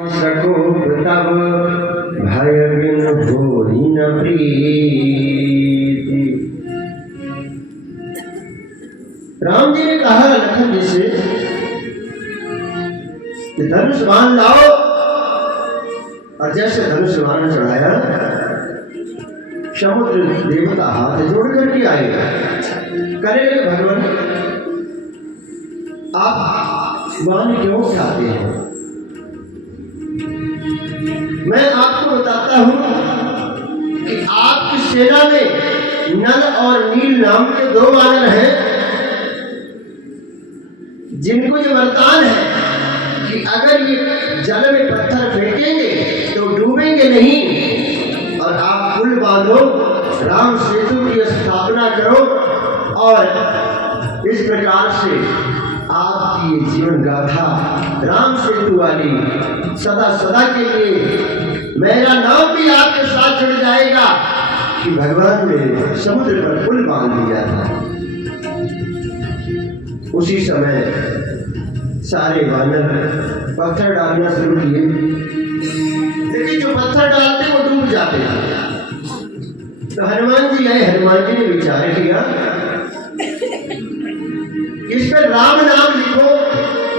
सको तब भय बिन होई न प्रीति। राम जी ने कहा लखन जी से कि धनुष बाण लाओ, और जैसे धनुष बाण चढ़ाया समुद्र देवता हाथ जोड़ करके आएगा। करे भगवान आप बाण क्यों उठाते हैं? मैं आपको बताता हूं कि आपकी सेना में नल और नील नाम के दो वानर हैं, जिनको ये वरदान है कि अगर ये जल में पत्थर फेंकेंगे तो डूबेंगे नहीं, और आप पुल बांधो, राम सेतु की स्थापना करो, और इस प्रकार से आपकी जीवन गाथा राम सेतु वाली सदा सदा के लिए मेरा नाम भी आपके साथ जुड़ जाएगा कि भगवान ने समुद्र पर पुल बांध दिया था। उसी समय सारे वानर पत्थर डालना शुरू किए, लेकिन जो पत्थर डालते वो डूब जाते हैं। तो हनुमान जी आए, हनुमान जी ने विचार किया इस पर राम नाम लिखो,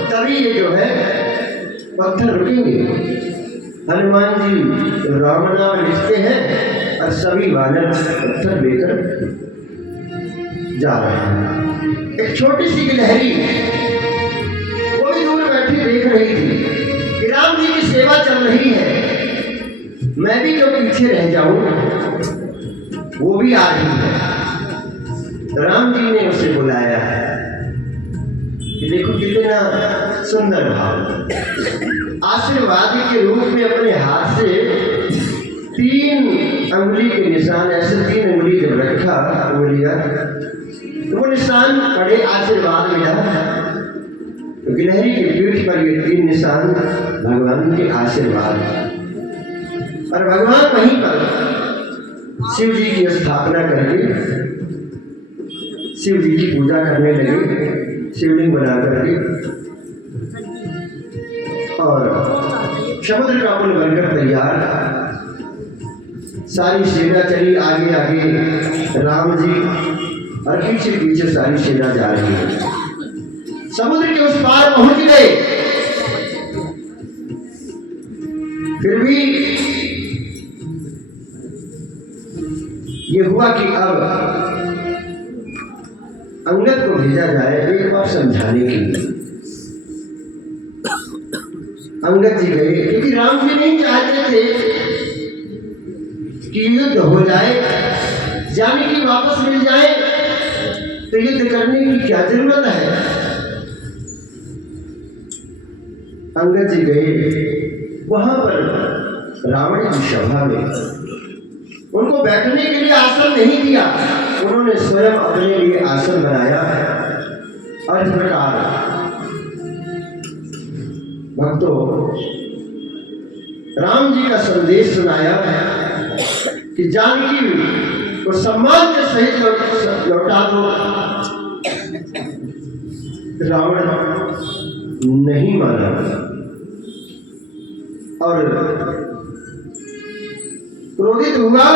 तभी ये जो है पत्थर रुकेंगे। हनुमान जी राम नाम लिखते हैं और सभी वानर पत्थर लेकर जा रहे हैं। एक छोटी सी गिलहरी वो भी दूर बैठी देख रही थी कि राम जी की सेवा चल रही है, मैं भी जो पीछे रह जाऊं, वो भी आ रही है। राम जी ने उसे बुलाया है, देखो कितना सुंदर भाव। आशीर्वाद के रूप में अपने हाथ से 3 अंगुली के निशान, ऐसे 3 अंगुली जब रखा उंगलियां, तो वो निशान पड़े, आशीर्वाद मिला। तो गिलहरी की पीठ पर ये 3 निशान भगवान के आशीर्वाद, और भगवान वहीं पर शिव जी की स्थापना करके शिव जी की पूजा करने लगे, शिवलिंग बना करके, और समुद्र का पुल बनकर तैयार। सारी सेना चली आगे आगे, राम जी और पीछे पीछे सारी सेना जा रही है। समुद्र के उस पार पहुंच गए, फिर भी ये हुआ कि अब अंगद को भेजा जाए एक बार समझाने के लिए। अंगद जी गए, क्योंकि राम जी नहीं चाहते थे कि युद्ध हो जाए, जानकी वापस मिल जाए, तो युद्ध करने की क्या जरूरत है। अंगद जी गए, वहां पर रावण की सभा में उनको बैठने के लिए आसन नहीं दिया, उन्होंने स्वयं अपने लिए आसन बनाया। और इस प्रकार भक्तों राम जी का संदेश सुनाया कि जानकी को सम्मान के सहित लौटा दो। रावण नहीं माना, और क्रोधित हुआ,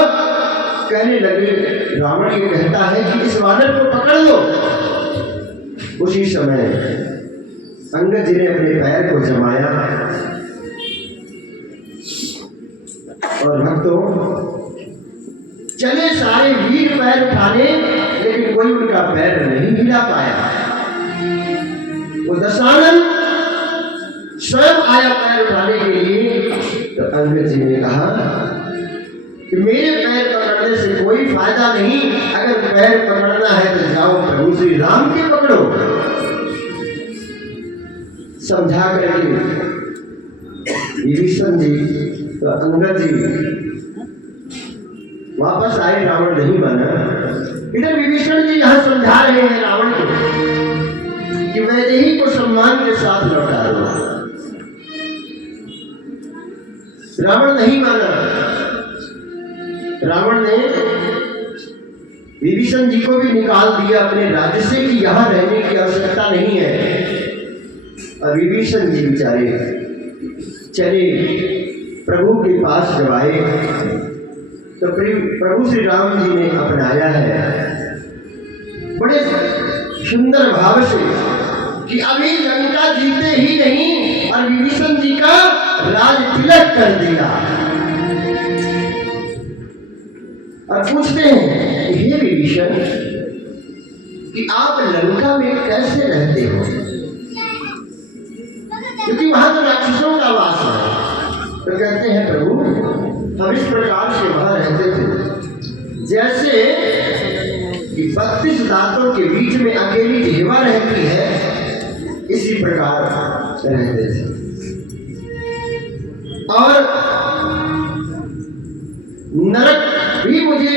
कहने लगे, रावण ये कहता है कि इस वानर को पकड़ लो। उसी समय अंगद जी ने अपने पैर को जमाया, और भक्तों चले सारे वीर पैर उठाने, लेकिन कोई उनका पैर नहीं हिला पाया। वो दशानन स्वयं आया पैर उठाने के लिए। तो अंगद जी ने कहा कि मेरे पैर पकड़ने से कोई फायदा नहीं, अगर पैर पकड़ना है तो जाओ प्रभु श्री राम के पकड़ो। समझा करके विभीषण जी तो अंगद जी वापस आए, रावण नहीं माना। इधर विभीषण जी यहां समझा रहे हैं रावण को कि वैदेही को सम्मान के साथ लौटा दो। रावण नहीं माना। रावण ने विभीषण जी को भी निकाल दिया अपने राज्य से कि यहां रहने की आवश्यकता नहीं है। और विभीषण जी बेचारे चले प्रभु के पास जब आए तो प्रभु श्री राम जी ने अपनाया है बड़े सुंदर भाव से कि अभी लंका जीते ही नहीं और विभीषण जी का राज तिलक कर दिया। और पूछते हैं कि हे विभीषण कि आप लंका में कैसे रहते हो, क्योंकि वहां तो राक्षसों का वास है। तो कहते हैं प्रभु हम इस प्रकार से वहां रहते थे जैसे कि 32 दांतों के बीच में अकेली जिह्वा रहती है, इसी प्रकार रहते थे। और नरक भी मुझे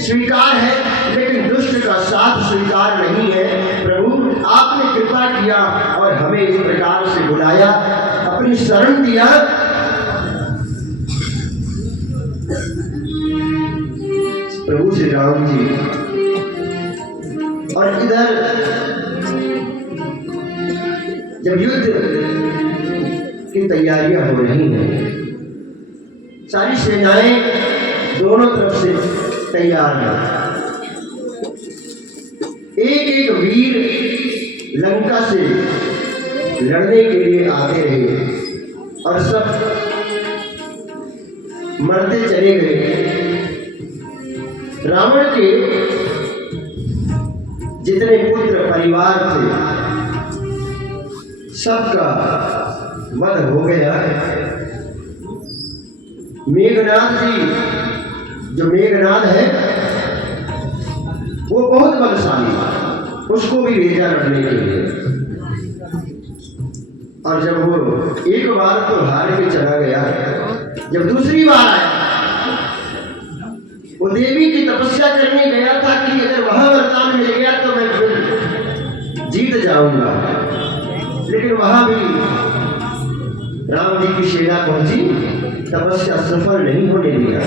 स्वीकार है, लेकिन दुष्ट का साथ स्वीकार नहीं है। प्रभु आपने कृपा किया और हमें इस प्रकार से बुलाया, अपनी शरण दिया। प्रभु श्री राम जी और इधर जब युद्ध की तैयारियां हो रही हैं, सारी सेनाएं दोनों तरफ से तैयार हैं। एक एक वीर लंका से लड़ने के लिए आते रहे और सब मरते चले गए। रावण के जितने पुत्र परिवार थे सबका वध हो गया। मेघनाद जी जो मेघनाद है वो बहुत बलशाली, उसको भी भेजा लड़ने के लिए। और जब वो एक बार तो हार के चला गया, जब दूसरी बार आया वो देवी की तपस्या करने गया था कि अगर वहां वरदान मिल गया तो मैं फिर जीत जाऊंगा, लेकिन वहां भी राम जी की सेना पहुंची, तपस्या सफल नहीं होने दिया।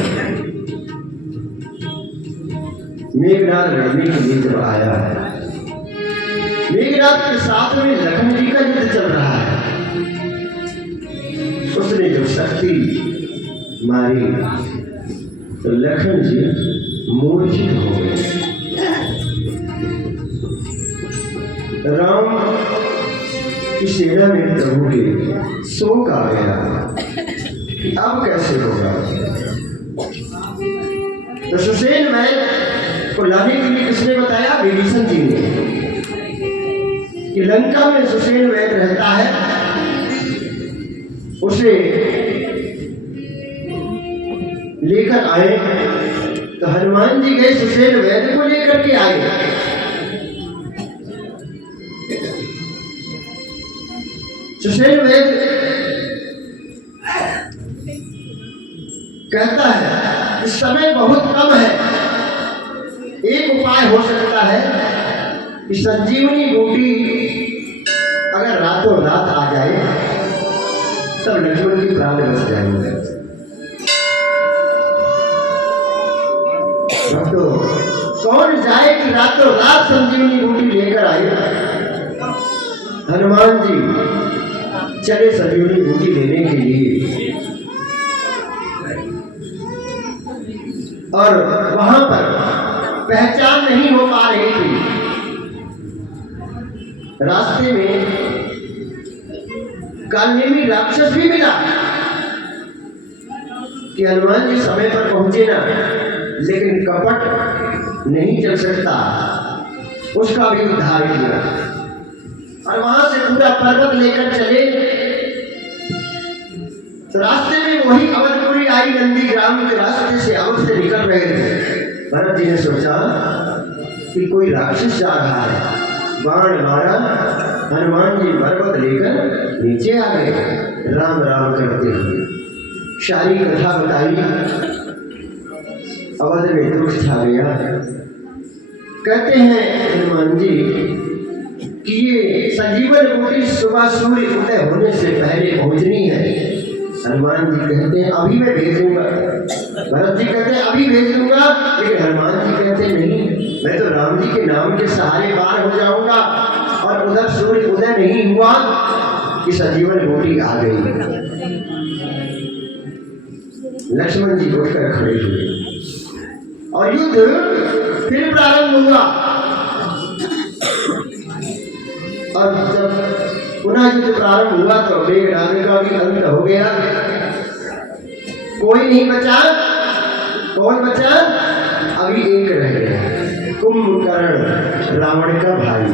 मेघनाद लड़ने के लिए जब आया है, मेघनाद के साथ में लखन जी का युद्ध चल रहा है। उसने जब शक्ति मारी तो लखन जी मूर्छित हो गए। राम की सेना में प्रभु के शोक आ गया, अब कैसे होगा। तो सुसेन वैद को लाने के लिए किसने बताया? विभीषण जी ने, कि लंका में सुसेन वैद रहता है, उसे लेकर आए। तो हनुमान जी गए सुसेन वैद को लेकर के आए। सुसेन वैद कहता है इस समय बहुत कम है, एक उपाय हो सकता है कि संजीवनी बूटी अगर रातों रात आ जाए तब लक्ष्मण की प्राण बच जाएंगे। तो कौन जाए कि रातों रात संजीवनी बूटी लेकर आए? हनुमान जी चले संजीवनी बूटी लेने के लिए, और वहां पर पहचान नहीं हो पा रही थी। रास्ते में कालनेमी राक्षस भी मिला कि हनुमान जी समय पर पहुंचे ना, लेकिन कपट नहीं चल सकता, उसका भी उद्धार किया। और वहां से पूरा पर्वत लेकर चले। तो रास्ते में वही अवधपुरी आई नंदी ग्राम के रास्ते से अवध से निकल रहे थे। भरत जी ने सोचा कि कोई राक्षस जा रहा है, बाण मारा, हनुमान जी पर्वत लेकर नीचे आ गए राम राम करते हुए। सारी कथा बताई, अवध में दुख छा गया। कहते हैं हनुमान जी कि ये संजीवन बूटी सुबह सूर्य उदय होने से पहले पहुंचनी है। हनुमान जी कहते हैं अभी मैं भेज दूंगा। भरत जी कहते हैं अभी भेज दूंगा, लेकिन हनुमान जी कहते नहीं, मैं तो राम जी के नाम के सहारे पार हो जाऊंगा। और उधर सूर्य उदय नहीं हुआ कि संजीवन बूटी आ गई। लक्ष्मण जी उठकर खड़े हुए और युद्ध फिर प्रारंभ हुआ। और जब पुनः युद्ध प्रारंभ हुआ तो मेघनाद का भी अंत हो गया। कोई नहीं बचा। कौन बचा? अभी एक रह गया, कुंभकर्ण, रावण का भाई,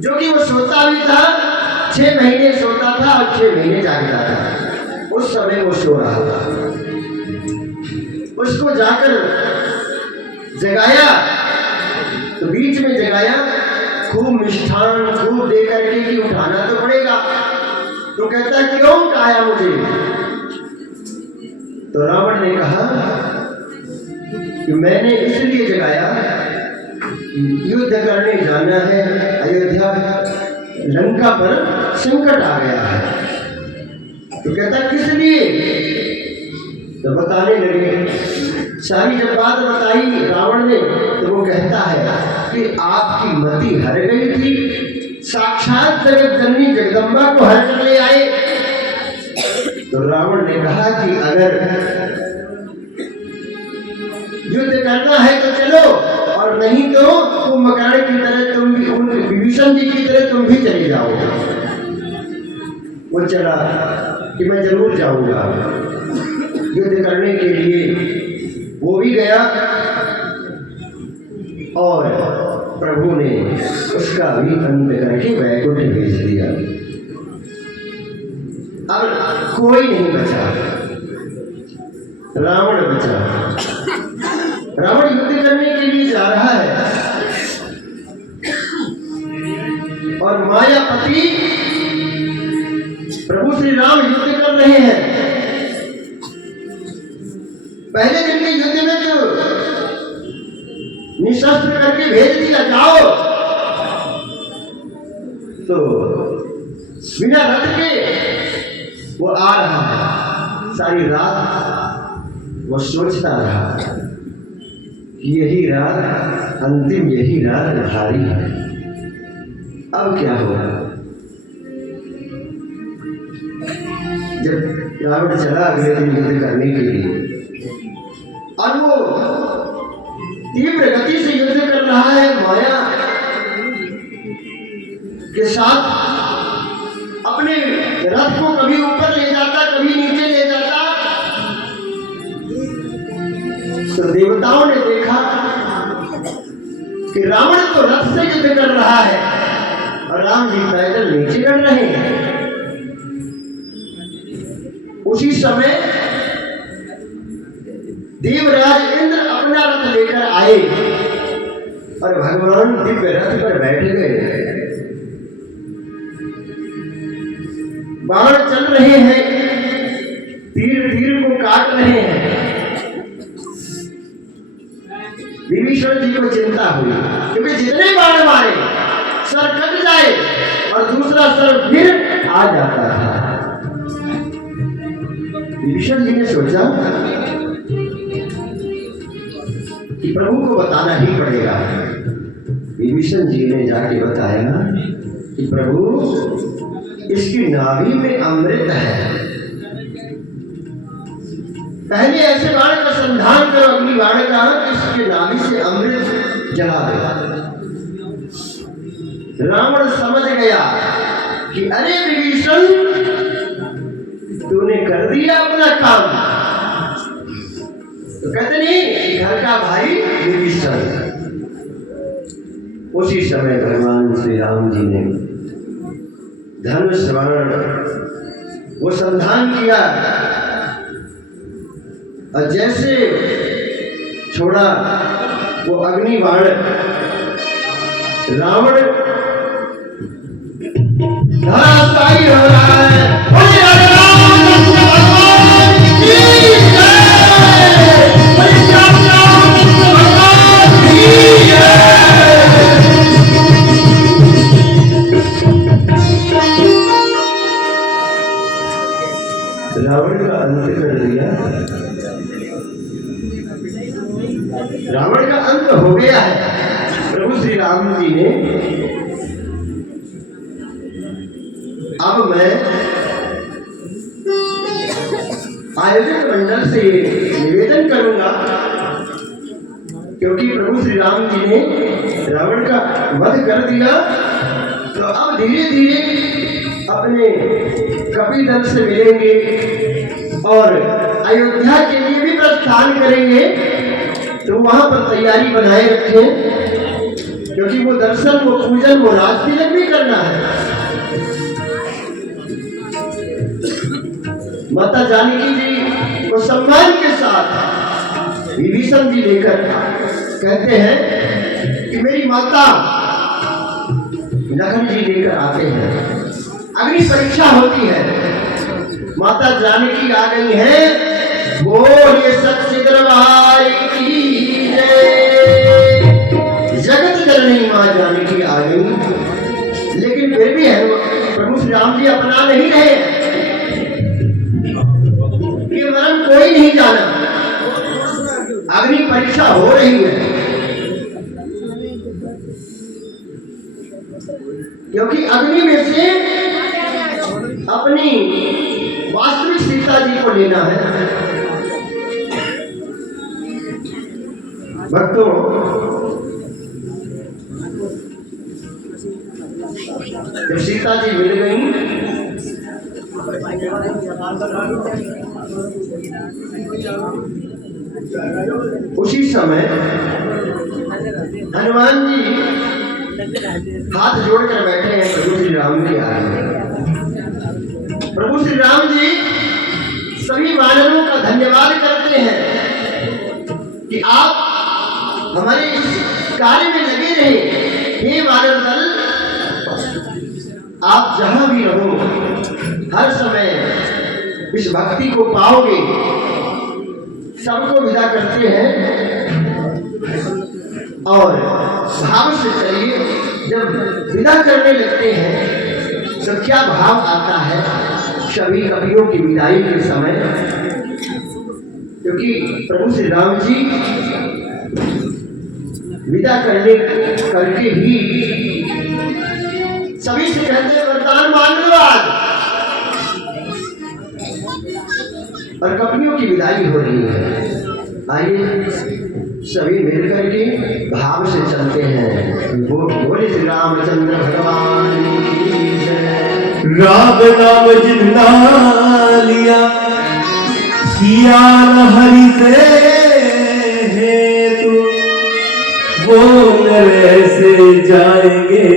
जो कि वो सोता भी था, 6 महीने सोता था और 6 महीने जागता था। उस समय वो सो रहा था, उसको जाकर जगाया तो बीच में जगाया, खूब मिष्ठान खूब दे करके कि उठाना तो पड़ेगा। तो कहता क्यों उठाया मुझे? तो रावण ने कहा कि मैंने इसलिए जगाया, युद्ध करने जाना है, अयोध्या लंका पर संकट आ गया है। तो कहता किस लिए? तो बताने लगे। सारी जब बात बताई रावण ने तो वो कहता है कि आपकी मति हर गई थी, साक्षात जगत जननी जगदम्बा को हर कर ले आए। तो रावण ने कहा कि अगर युद्ध करना है तो चलो, और नहीं तो कुंभकर्ण की तरह तुम भी, विभीषण जी की तरह तुम भी चले जाओ। वो चला कि मैं जरूर जाऊंगा युद्ध करने के लिए। वो भी गया और प्रभु ने उसका भी अंत करके वैकुंठ भेज दिया। अब कोई नहीं बचा, रावण बचा। रावण युद्ध करने के लिए जा रहा है और मायापति प्रभु श्री राम युद्ध कर रहे हैं। पहले दिन के युद्ध में जो निशस्त्र करके भेज दिया जाओ, तो बिना रथ के वो आ रहा है। सारी रात वो सोचता रहा कि यही रात अंतिम, यही रात भारी है, अब क्या होगा। जब रावण चला अगले दिन युद्ध करने के लिए और वो तीव्र गति से युद्ध कर रहा है माया के साथ, अपने रथ को कभी ऊपर ले जाता, कभी नीचे ले जाता। तो देवताओं ने देखा कि रावण तो रथ से युद्ध कर रहा है और राम जी पैदल नीचे लड़ रहे हैं। उसी समय देवराज इंद्र अपना रथ लेकर आए और भगवान दिव्य रथ पर बैठ गए। बाण चल रहे हैं, तीर तीर को काट रहे हैं। विभीषण जी को चिंता हुई क्योंकि जितने बाण मारे सर कट जाए और दूसरा सर फिर आ जाता था। विभीषण जी ने सोचा कि प्रभु को बताना ही पड़ेगा। विभीषण जी ने जाके बताया कि प्रभु इसकी नाभि में अमृत है, पहले ऐसे बाण का संधान करो, अग्नि बाण का, इसके नाभि से अमृत जला दे। रावण समझ गया कि अरे विभीषण, तूने कर दिया अपना काम। तो कहते नहीं घर का भाई विभीषण। उसी समय भगवान श्री राम जी ने धनुष बाण वो संधान किया और जैसे छोड़ा वो अग्नि बाण, रावण धराशायी हो रहा है। रावण का अंत कर दिया। रावण का अंत हो गया है। प्रभु श्री राम जी ने अब मैं आयोजक मंडल से निवेदन करूंगा, क्योंकि प्रभु श्री राम जी ने रावण का वध कर दिया, तो अब धीरे धीरे अपने कपिदल से मिलेंगे और अयोध्या के लिए भी प्रस्थान करेंगे। तो वहां पर तैयारी बनाए रखें, क्योंकि वो दर्शन, वो पूजन, वो राज तिलक भी करना है। माता जानकी जी को सम्मान के साथ विभीषण जी लेकर कहते हैं कि मेरी माता लखन जी लेकर आते हैं। अग्नि परीक्षा होती है, माता जानकी आ गई है, बोलिए सच्चे दरबार की जय। जगत जननी मां जानकी आ गई, लेकिन फिर भी है प्रभु श्री राम जी अपना नहीं रहे। ये मरण कोई नहीं जाना, अग्नि परीक्षा हो रही है, क्योंकि अग्नि में से अपनी वास्तविक सीता जी को लेना है। भक्तों, जब सीता जी मिल गई, उसी समय हनुमान जी हाथ जोड़कर बैठे हैं प्रभु श्री राम के आगे। प्रभु श्री राम जी सभी वानरों का धन्यवाद करते हैं कि आप हमारे इस कार्य में लगे रहे। हे वानर दल, आप जहां भी रहो, हर समय इस भक्ति को पाओगे। सबको विदा करते हैं और भाव से चलिए। जब विदा करने लगते हैं तो क्या भाव आता है सभी कवियों की विदाई के समय, क्योंकि प्रभु श्री राम जी विदा करके ही सभी से कहते हैं वरदान मांगलवाद, और कवियों की विदाई हो रही है। आइए सभी मिलकर के भाव से चलते हैं। बोले श्री रामचंद्र भगवान की जय। राम नाम जितना लिया किया न हरि से हेतु, वो नर से जाएंगे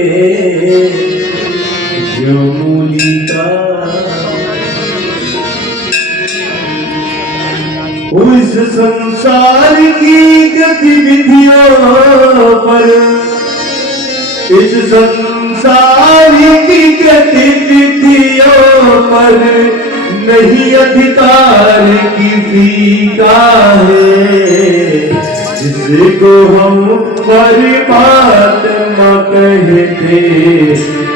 जो मूली का। उस संसार की गतिविधियों पर, इस संसार की गतिविधियों पर नहीं अधिकार किसी का है। जिसको हम परमात्मा कहते,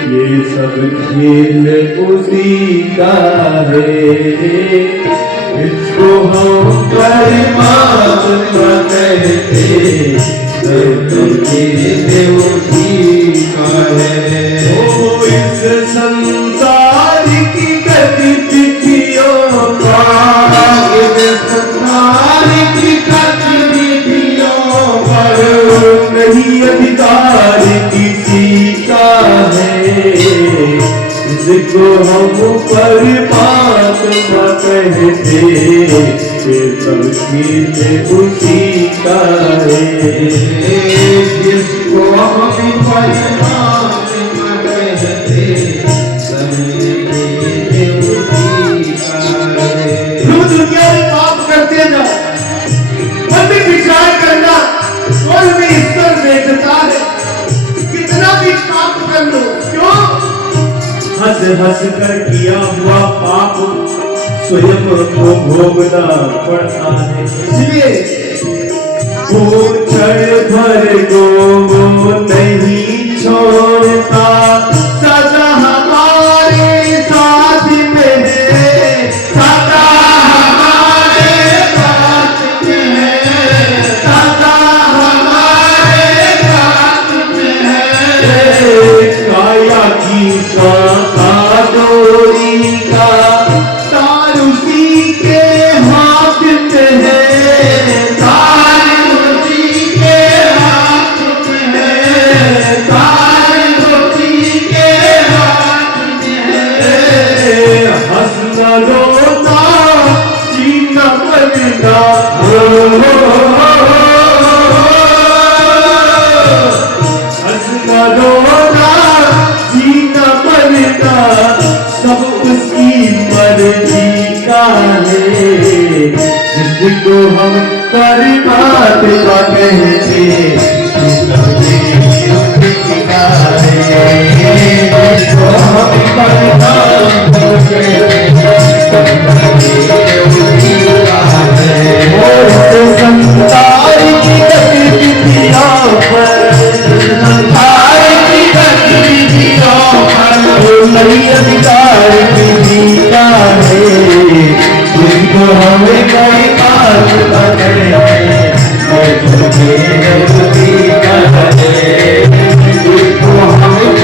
ये सब खेल उसी का है। इसको हम परमात्मा कहते, सब खेल उसी का है। ओ इस संसार की गतिविधियों का, इस संसार की गतिविधियों पर नहीं अधिकार किसी का है। जिसको हम परमात्मा कहते, ये सब खेल उसी का है। जिसको हम परमात्मा कहते, सब खेल उसी का है। दुनिया में पाप करते जाओ, मन में विचार करना कोई भी ईश्वर देखता है। कितना भी पाप कर लो, क्यों? हंस हंस कर किया हुआ पाप स्वयं को भोगना पड़ता है। इसलिए वो क्षण भर को वो नहीं छोड़ता, सदा हमारे साथ में है, सदा हमारे साथ में है, सदा हमारे साथ में है। काया की सांसा डोरी का तार उसी के मरना हंसना रोना जीना मरना सब उसकी मर्जी का है जिसको हम परमात्मा कहते संसार की गतिविधियों पर नई अधिकार की जीता है जिनको हमें कोई बात करे जिनको हमें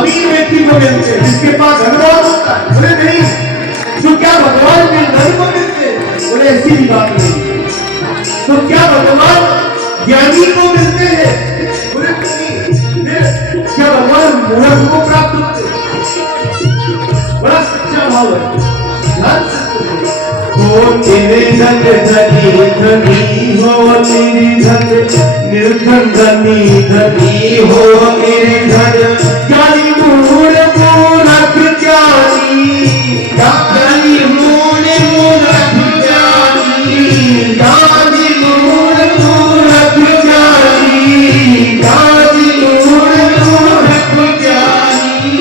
अमीर व्यक्ति को मिलते जिसके पास धनवान होता है बोले नहीं तो क्या भगवान के धन को मिलते बोले ऐसी भी बात नहीं तो क्या भगवान ज्ञानी को मिलते हैं बोले नहीं क्या भगवान मूर्ख को प्राप्त होते बड़ा सच्चा भाव है ध्यान से निर्धन धनी धनी हो निर्धन निर्धन धनी धनी हो निर्धन ज्ञानी मूर्ख मूर्ख ज्ञानी ज्ञानी मूर्ख ज्ञानी ज्ञानी मूर्ख मूर्ख ज्ञानी ज्ञानी मूर्ख ज्ञानी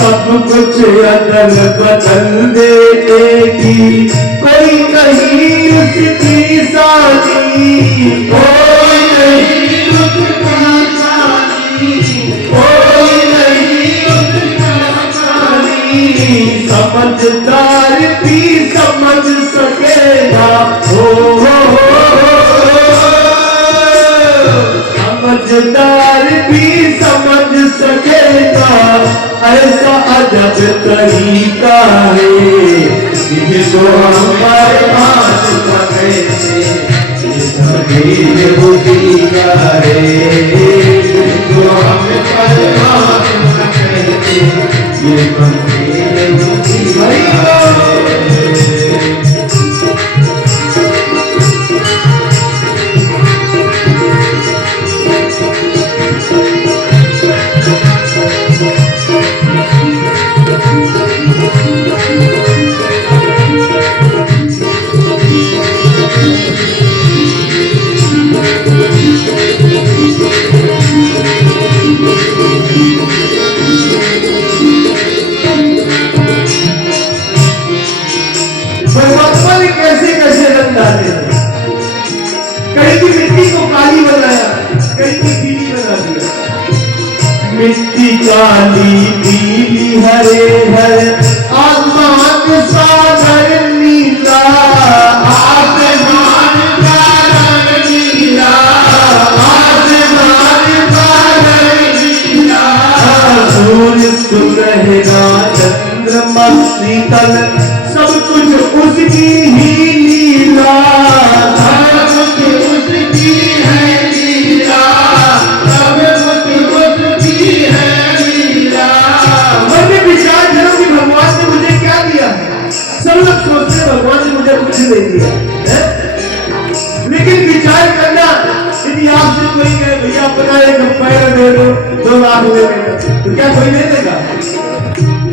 सब कुछ अदल बदल देगी कोई नहीं उसकी साथी कोई नहीं उसका साथी कोई नहीं उसका साथी समझदार भी समझ सकेगा समझदार भी समझ सकेगा ऐसा अजब तरीका है जिसको हम परमात्मा कहते बुद्धि का है जिसको हम परमात्मा कहते ये बुद्धि का है परमात्मा ने कैसे कैसे रंग डाले कहीं की मिट्टी को काली बनाया कहीं की पीली बना दिया मिट्टी काली पीली हरे हरे आसमान सागर नीला आसमान सागर नीला आसमान सागर नीला सूर्य सुनहरा चंद्रमा शीतल सब कुछ उसकी ही लीला सब कुछ उसकी है लीला सब कुछ उसकी है लीला मैंने विचार करो कि भगवान ने मुझे क्या दिया सब लोग सोचते हैं भगवान ने मुझे कुछ नहीं दिया है लेकिन विचार करना यदि आपसे कोई कहे भैया अपना एक पैर दे दो 2 लाख दे दो तो क्या कोई नहीं देगा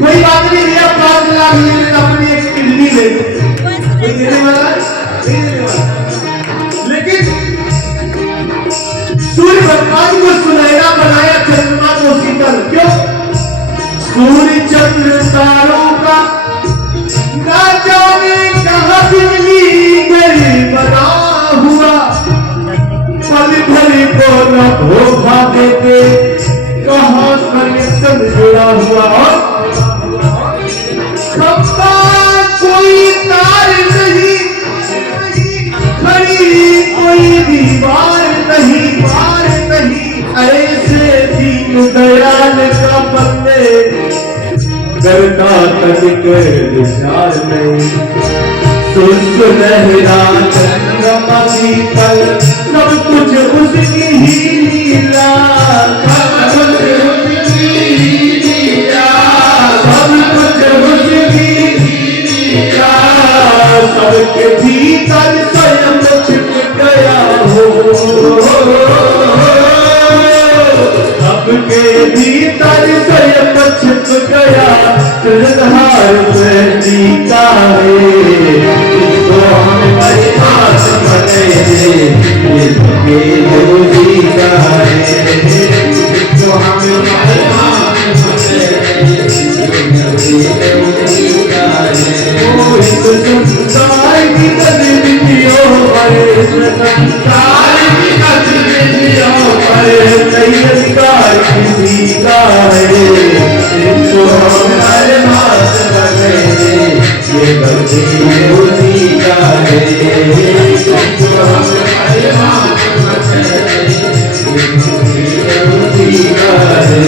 कोई बात नहीं भैया 5 लाख ले लेना अपनी एक किडनी ले लो कोई देने वाला नहीं देने वाला लेकिन सूर्य भगवान को सुनहरा बनाया चंद्रमा को शीतल क्यों सूर्य चंद्र तारों का ना जाने कहां बिजली गई बना हुआ पल भर को न धोखा देते कहां कनेक्शन जुड़ा हुआ खंबा कोई तार नहीं खड़ी करता तनिक विचार नहीं। सुस्त लहरा चंद्रमा शीतल सब कुछ उसकी ही लीला, सब कुछ उसकी लीला, सब कुछ उसकी लीला। सबके भीतर स्वयं छिप गया हो, सबके भीतर स्वयं छिप गया। त्रिधार में जीता है इसको हम परमात्मा कहते, ये सबके जो जीता है इसको हम परमात्मा कहते, ये सबके जो जीता है। ओ इस संसार की गतिविधियों पर, इस संसार की गतिविधियों पर कई अधिकार किसी का है, इसको हम परमात्मा कहते, ये सबके जो जीता है इसको हम परमात्मा कहते, ये सबके जो जीता है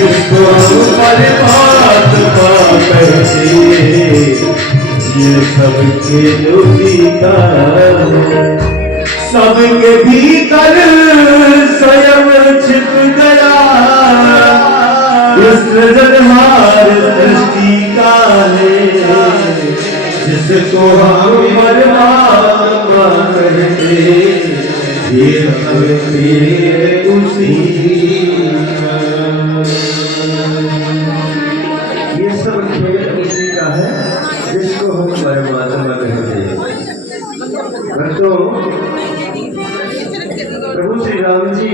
इसको हम परमात्मा कहते, ये सबके जो जीता है। सबके भीतर स्वयं छिप गया इस सृजनहार सृष्टि का है, जिसको हम परमात्मा कहते, ये सबके उसी का। ये सब खेल उसी का है जिसको हम परमात्मा कहते हैं। भक्तों, प्रभु श्री राम जी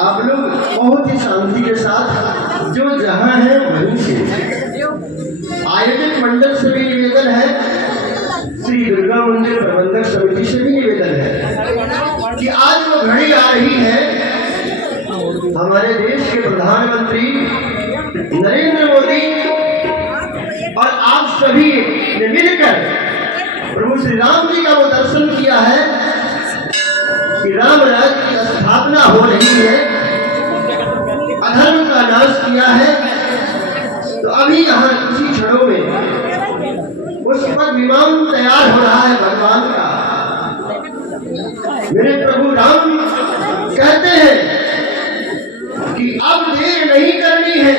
आप लोग बहुत ही शांति के साथ जो जहां है वहीं से। आयोजक मंडल से भी निवेदन है, श्री दुर्गा मंदिर प्रबंधक समिति से भी निवेदन है कि आज वो घड़ी आ रही है, हमारे देश के प्रधानमंत्री नरेंद्र मोदी और आप सभी ने मिलकर प्रभु श्री राम जी का वो दर्शन किया है कि राम राज्य की स्थापना हो रही है, अधर्म का नाश किया है। तो अभी यहाँ कुछ क्षणों में उस पर विमान तैयार हो रहा है भगवान का। मेरे प्रभु राम कहते हैं कि अब देर नहीं करनी है,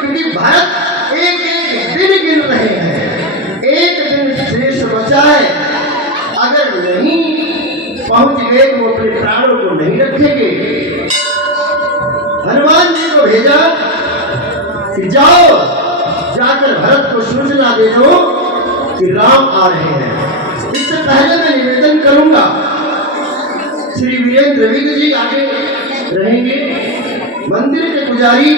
क्योंकि भारत एक एक दिन गिन रहे हैं, एक दिन शेष बचा है। अगर नहीं पहुंच गए तो अपने प्राणों को नहीं रखेंगे। हनुमान जी को भेजा कि जाओ जाकर भरत को सूचना दे दो कि राम आ रहे हैं। इससे पहले मैं निवेदन करूंगा, श्री वीरेंद्र विग जी आगे रहेंगे, मंदिर के पुजारी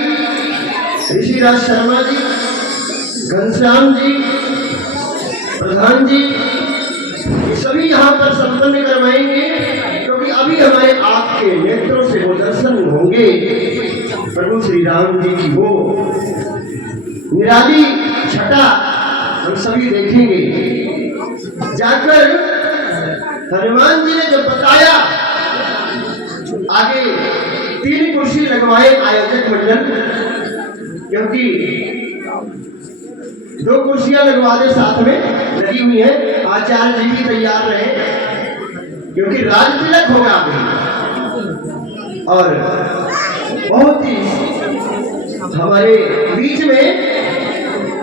ऋषिराज शर्मा जी, घनश्याम जी, प्रधान जी, सभी यहाँ पर संपन्न करवाएंगे, क्योंकि अभी हमारे आपके नेत्रों से वो दर्शन होंगे प्रभु श्री राम जी की। वो निराली छटा हम सभी देखेंगे। जाकर हनुमान जी ने जब बताया, आगे 3 कुर्सी लगवाए आयोजक मंडल, क्योंकि 2 कुर्सियां लगवा दे साथ में लगी हुई है। आचार्य जी भी तैयार रहे, क्योंकि राज तिलक होगा अभी। और बहुत ही हमारे बीच में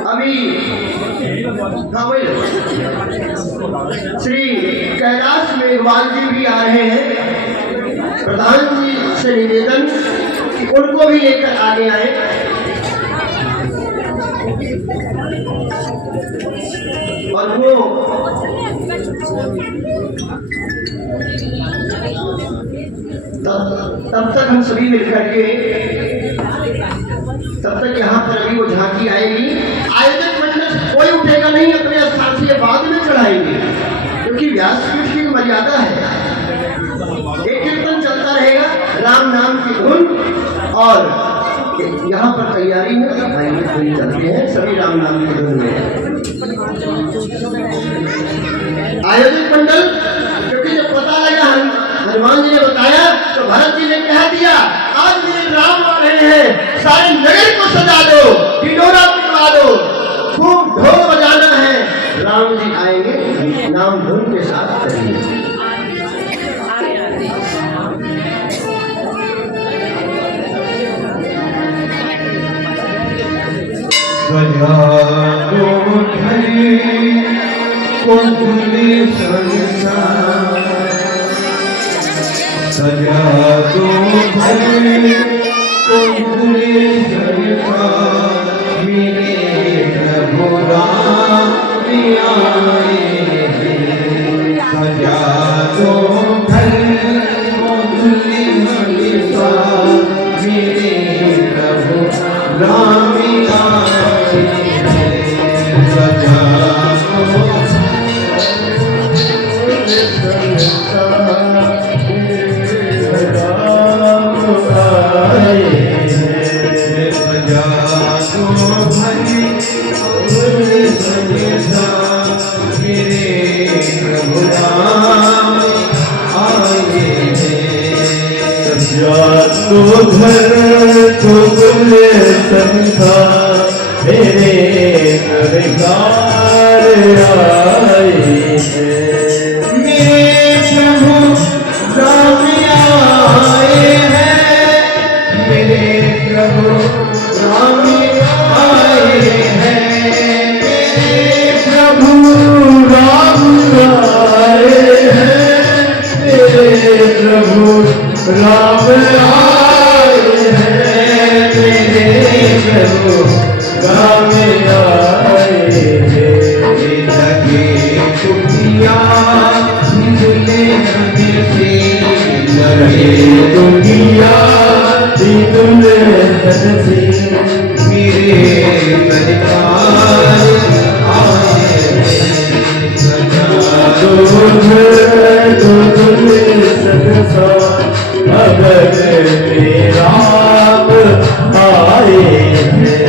अभी श्री कैलाश मेघवाल जी भी आ रहे हैं। प्रधान जी से निवेदन कि उनको भी लेकर आगे आए। और वो तब तक हम सभी मिलकर के तब तक यहाँ पर अभी वो झांकी आएगी। आयोजक मंडल से कोई उठेगा नहीं, अपने स्थान से बाद में चढ़ाएंगे, क्योंकि व्यासपीठ की मर्यादा है। एक कीर्तन चलता रहेगा, राम नाम की धुन, और यहाँ पर तैयारी में चलते हैं सभी राम नाम की धुन में। आयोजक मंडल, क्योंकि जब पता लगा हनुमान जी ने बताया तो भरत जी ने कह दिया आज मेरे राम आ रहे हैं, सारे नगर को सजा दो, ढिंढोरा पिटवा दो, खूब ढोल बजाना है। राम जी आएंगे, नाम धुन के साथ करेंगे। सजा दो धरी कुंडली संसार, सजा दो धरी कुंडली संसार, मेरे प्रभु राम आए हैं। सजा दो धरी कुंडली संसार, मेरे प्रभु राम आए हैं। सजा दो तो घर तो बोले संसार, मेरे सरकार आए हैं। मेरे प्रभु राम आए हैं, मेरे प्रभु राम आए हैं, मेरे प्रभु राम आए हैं, मेरे प्रभु राम आए हैं, मेरे प्रभु राम आए हैं। लगे दुनिया झूले हमें से, लगे दुनिया झूले हमें से, मेरे सरकार आए हैं। सजा दो घर तो झूले संसार, अगर मेरे राम आए हैं।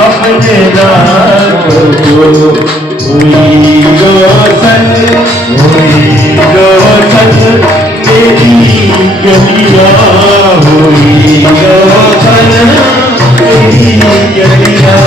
अपने रातों को हुई रोशन मेरी गलियां हुई रोशन मेरी गलियां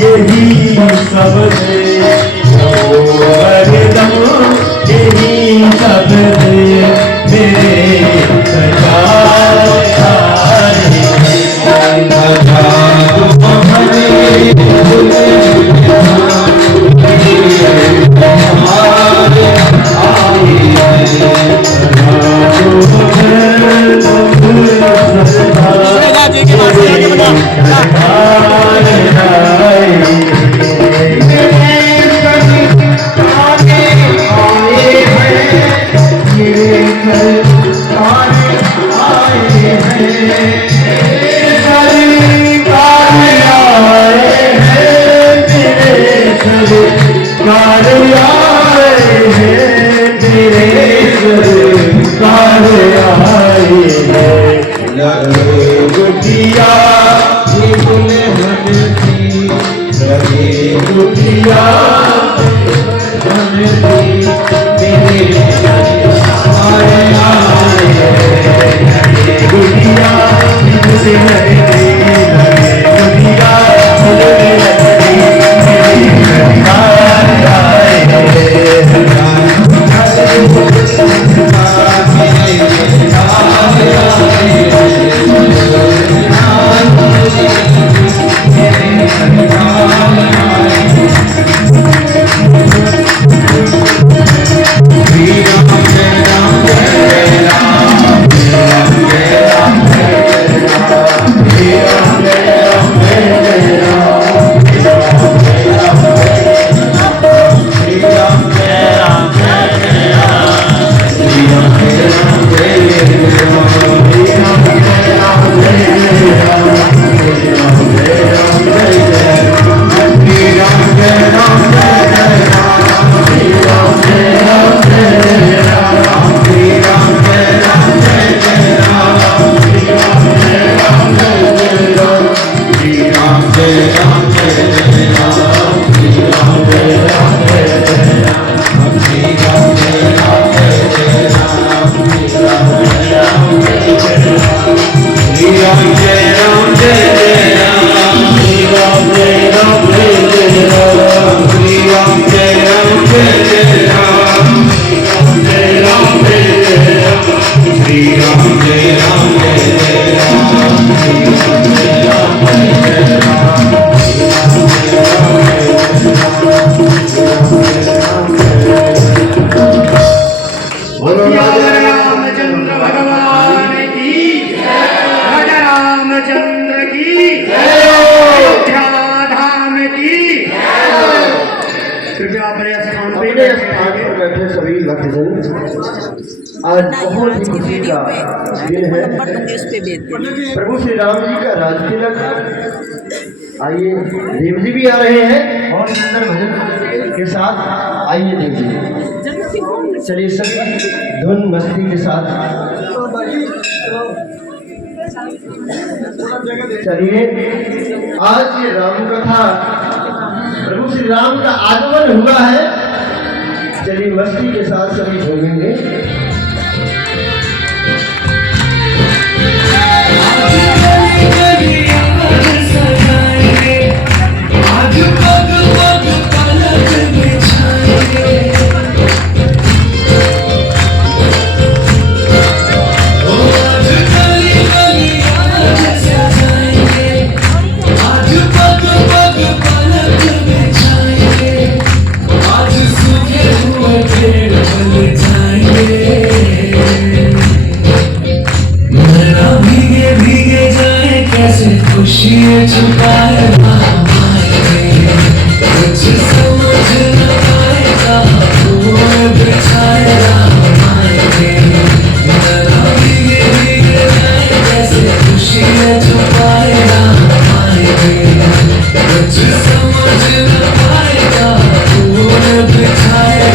यही सब यही सब मेरे आज बहुत ही खुशी का दिन है। प्रभु श्री राम जी का राजतिलक। आइए देव जी भी आ रहे हैं और सुंदर भजन के साथ आइए देखिए। चलिए सभी धुन मस्ती के साथ चलिए। आज ये राम कथा, प्रभु श्री राम का आगमन हुआ है। चलिए मस्ती के साथ सभी झूमेंगे। खुशियाँ छुपाए कुछ समझ न पाएगा पूरे बिछाए भीगे भीगे जाए कैसे खुशियाँ छुपाए कुछ समझ न पाएगा पूरे बिछाए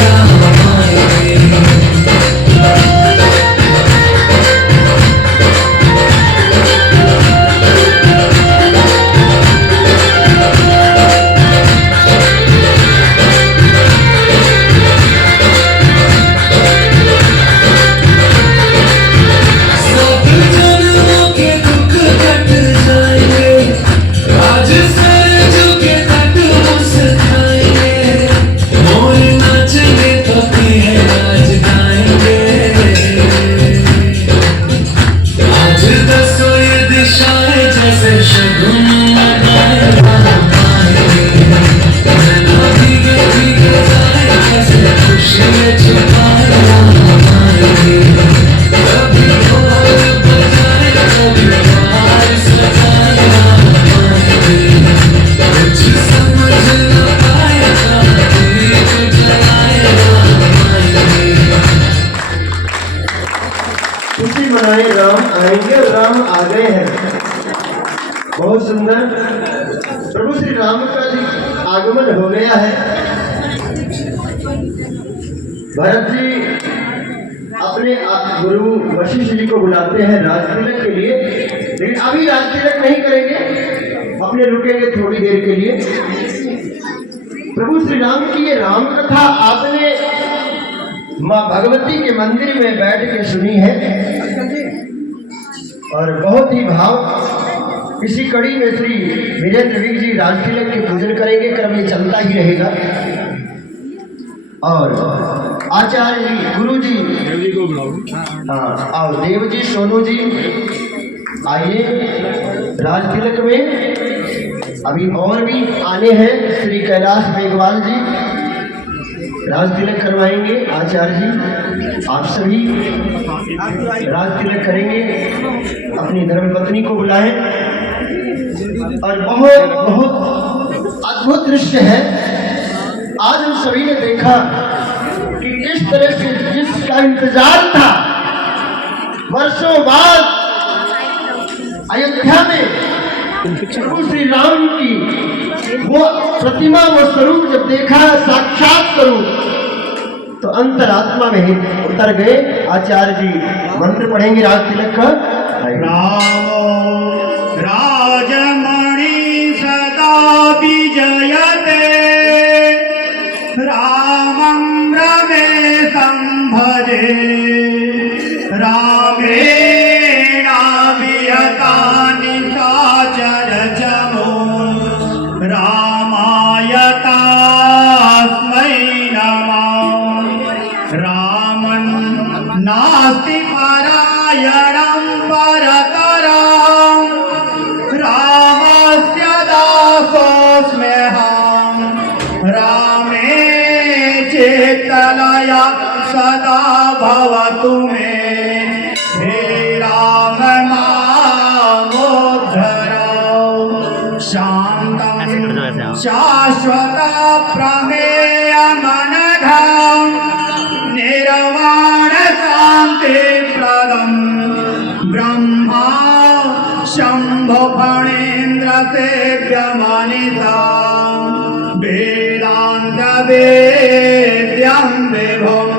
राम आ गए हैं। बहुत सुंदर प्रभु श्री राम का जी आगमन हो गया है। भरत जी अपने गुरु वशिष्ठ जी को बुलाते हैं राज तिलक के लिए, लेकिन अभी राज तिलक नहीं करेंगे, अपने रुकेंगे थोड़ी देर के लिए। प्रभु श्री राम की ये राम कथा आपने माँ भगवती के मंदिर में बैठ के सुनी है और बहुत ही भाव इसी कड़ी में श्री वीरेंद्र विग जी राज तिलक के पूजन करेंगे। क्रम ये चलता ही रहेगा। और आचार्य जी गुरु जी को बुलाओ। हाँ, और देव जी सोनू जी आइए राज तिलक में। अभी और भी आने हैं, श्री कैलाश मेघवाल जी राज तिलक करवाएंगे। आचार्य जी आप सभी राज तिलक करेंगे, अपनी धर्मपत्नी को बुलाएं। और बहुत बहुत अद्भुत दृश्य है। आज हम सभी ने देखा कि किस तरह से जिसका इंतजार था वर्षों बाद अयोध्या में प्रभु श्री राम की वो प्रतिमा, वो स्वरूप जब देखा, साक्षात स्वरूप, तो अंतरात्मा में ही उतर गए। आचार्य जी मंत्र पढ़ेंगे राज तिलक का। रामो राजमणि सदा विजयते रामं रमेशं भजे रामेण विहतानि साचरजमो रामाय तस्मै नमः रामं नास्ति परायणं परतरं रामस्य दासोऽस्म्यहं रामे चेतलया सदा भवतु मे हे राम मामोद्धर शान्तं शाश्वत प्रमेयमनघं निर्वाण शान्ति प्रदं ब्रह्मा शंभो फणीन्द्र सेव्यमनिता वेदांत वीरं विभुं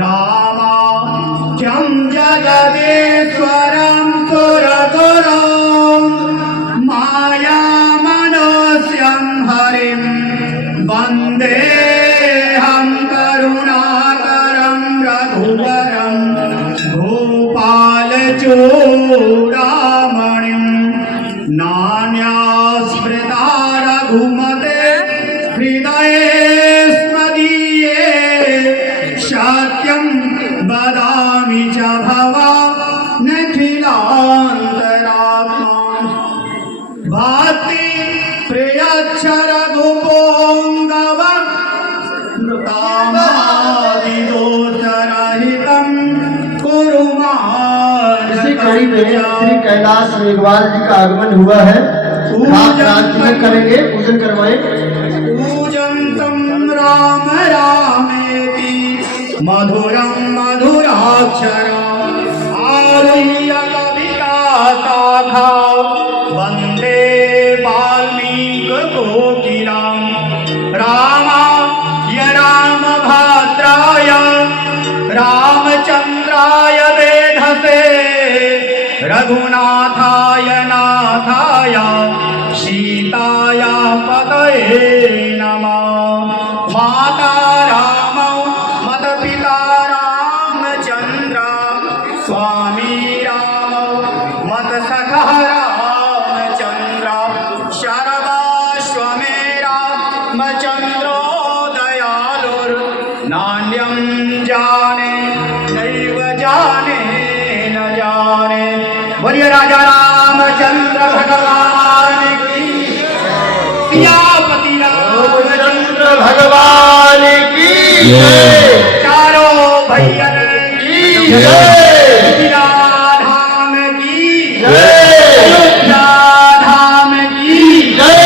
रामाख्यं जगदीश्वरं सुरगुरुं मायामनुष्यं हरिं वन्देऽहं करुणाकरं रघुवरं भूपालचूडामणिं नान्यास्मृता रघुमते हृदये स्मदीये सत्यं वदामि च भवानखिलान्तरात्मा भाति प्रियच्छर रघुपोङ्गव नृतामादिदोषरहितं कुरु इसी कड़ी में श्री कैलाश मेघवाल जी का आगमन हुआ है। आप रात्रि में करेंगे, पूजन करवाएं। पूजन्तं राम रामेति मधुरं मधुराक्षरम् आरुह्य कविताशाखा वन्दे वाल्मीकिकोकिलं रामाय रामभद्राय रामचन्द्राय वेधसे रघुनाथाय नाथाय सीताय पतये नमः। माता रामौ मदपिता रामचन्द्र स्वामी रामौ मत्सखः रामचन्द्र शर्वाश्वमेधा रामचन्द्रो दयालुर्नान्यं जाने नैव जाने न जाने। बोलिए राजा रामचंद्र भगवान की, सियापति रामचंद्र भगवान की जय। चारों भैया की जय। मिथिला धाम की जय। अयोध्या धाम की जय।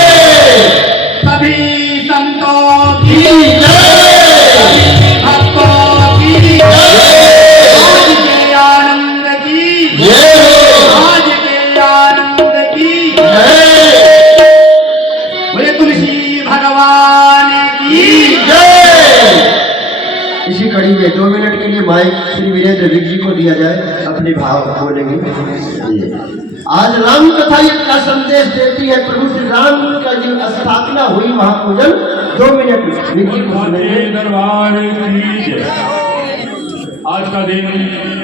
सभी संतों की जय। सभी भक्तों की जय। आज के आनंद की जय। आज के आनंद की बोले तुलसी भगवान की जय। इसी कड़ी में 2 मिनट के लिए माइक श्री वीरेंद्र विक जी को दिया जाए, अपने भाव बोलेंगे। आज राम कथा का संदेश देती है। प्रभु श्री राम का जो स्थापना हुई महापूजन 2 मिनट विक जी को सुनेंगे। दरबार की जय। आज का दिन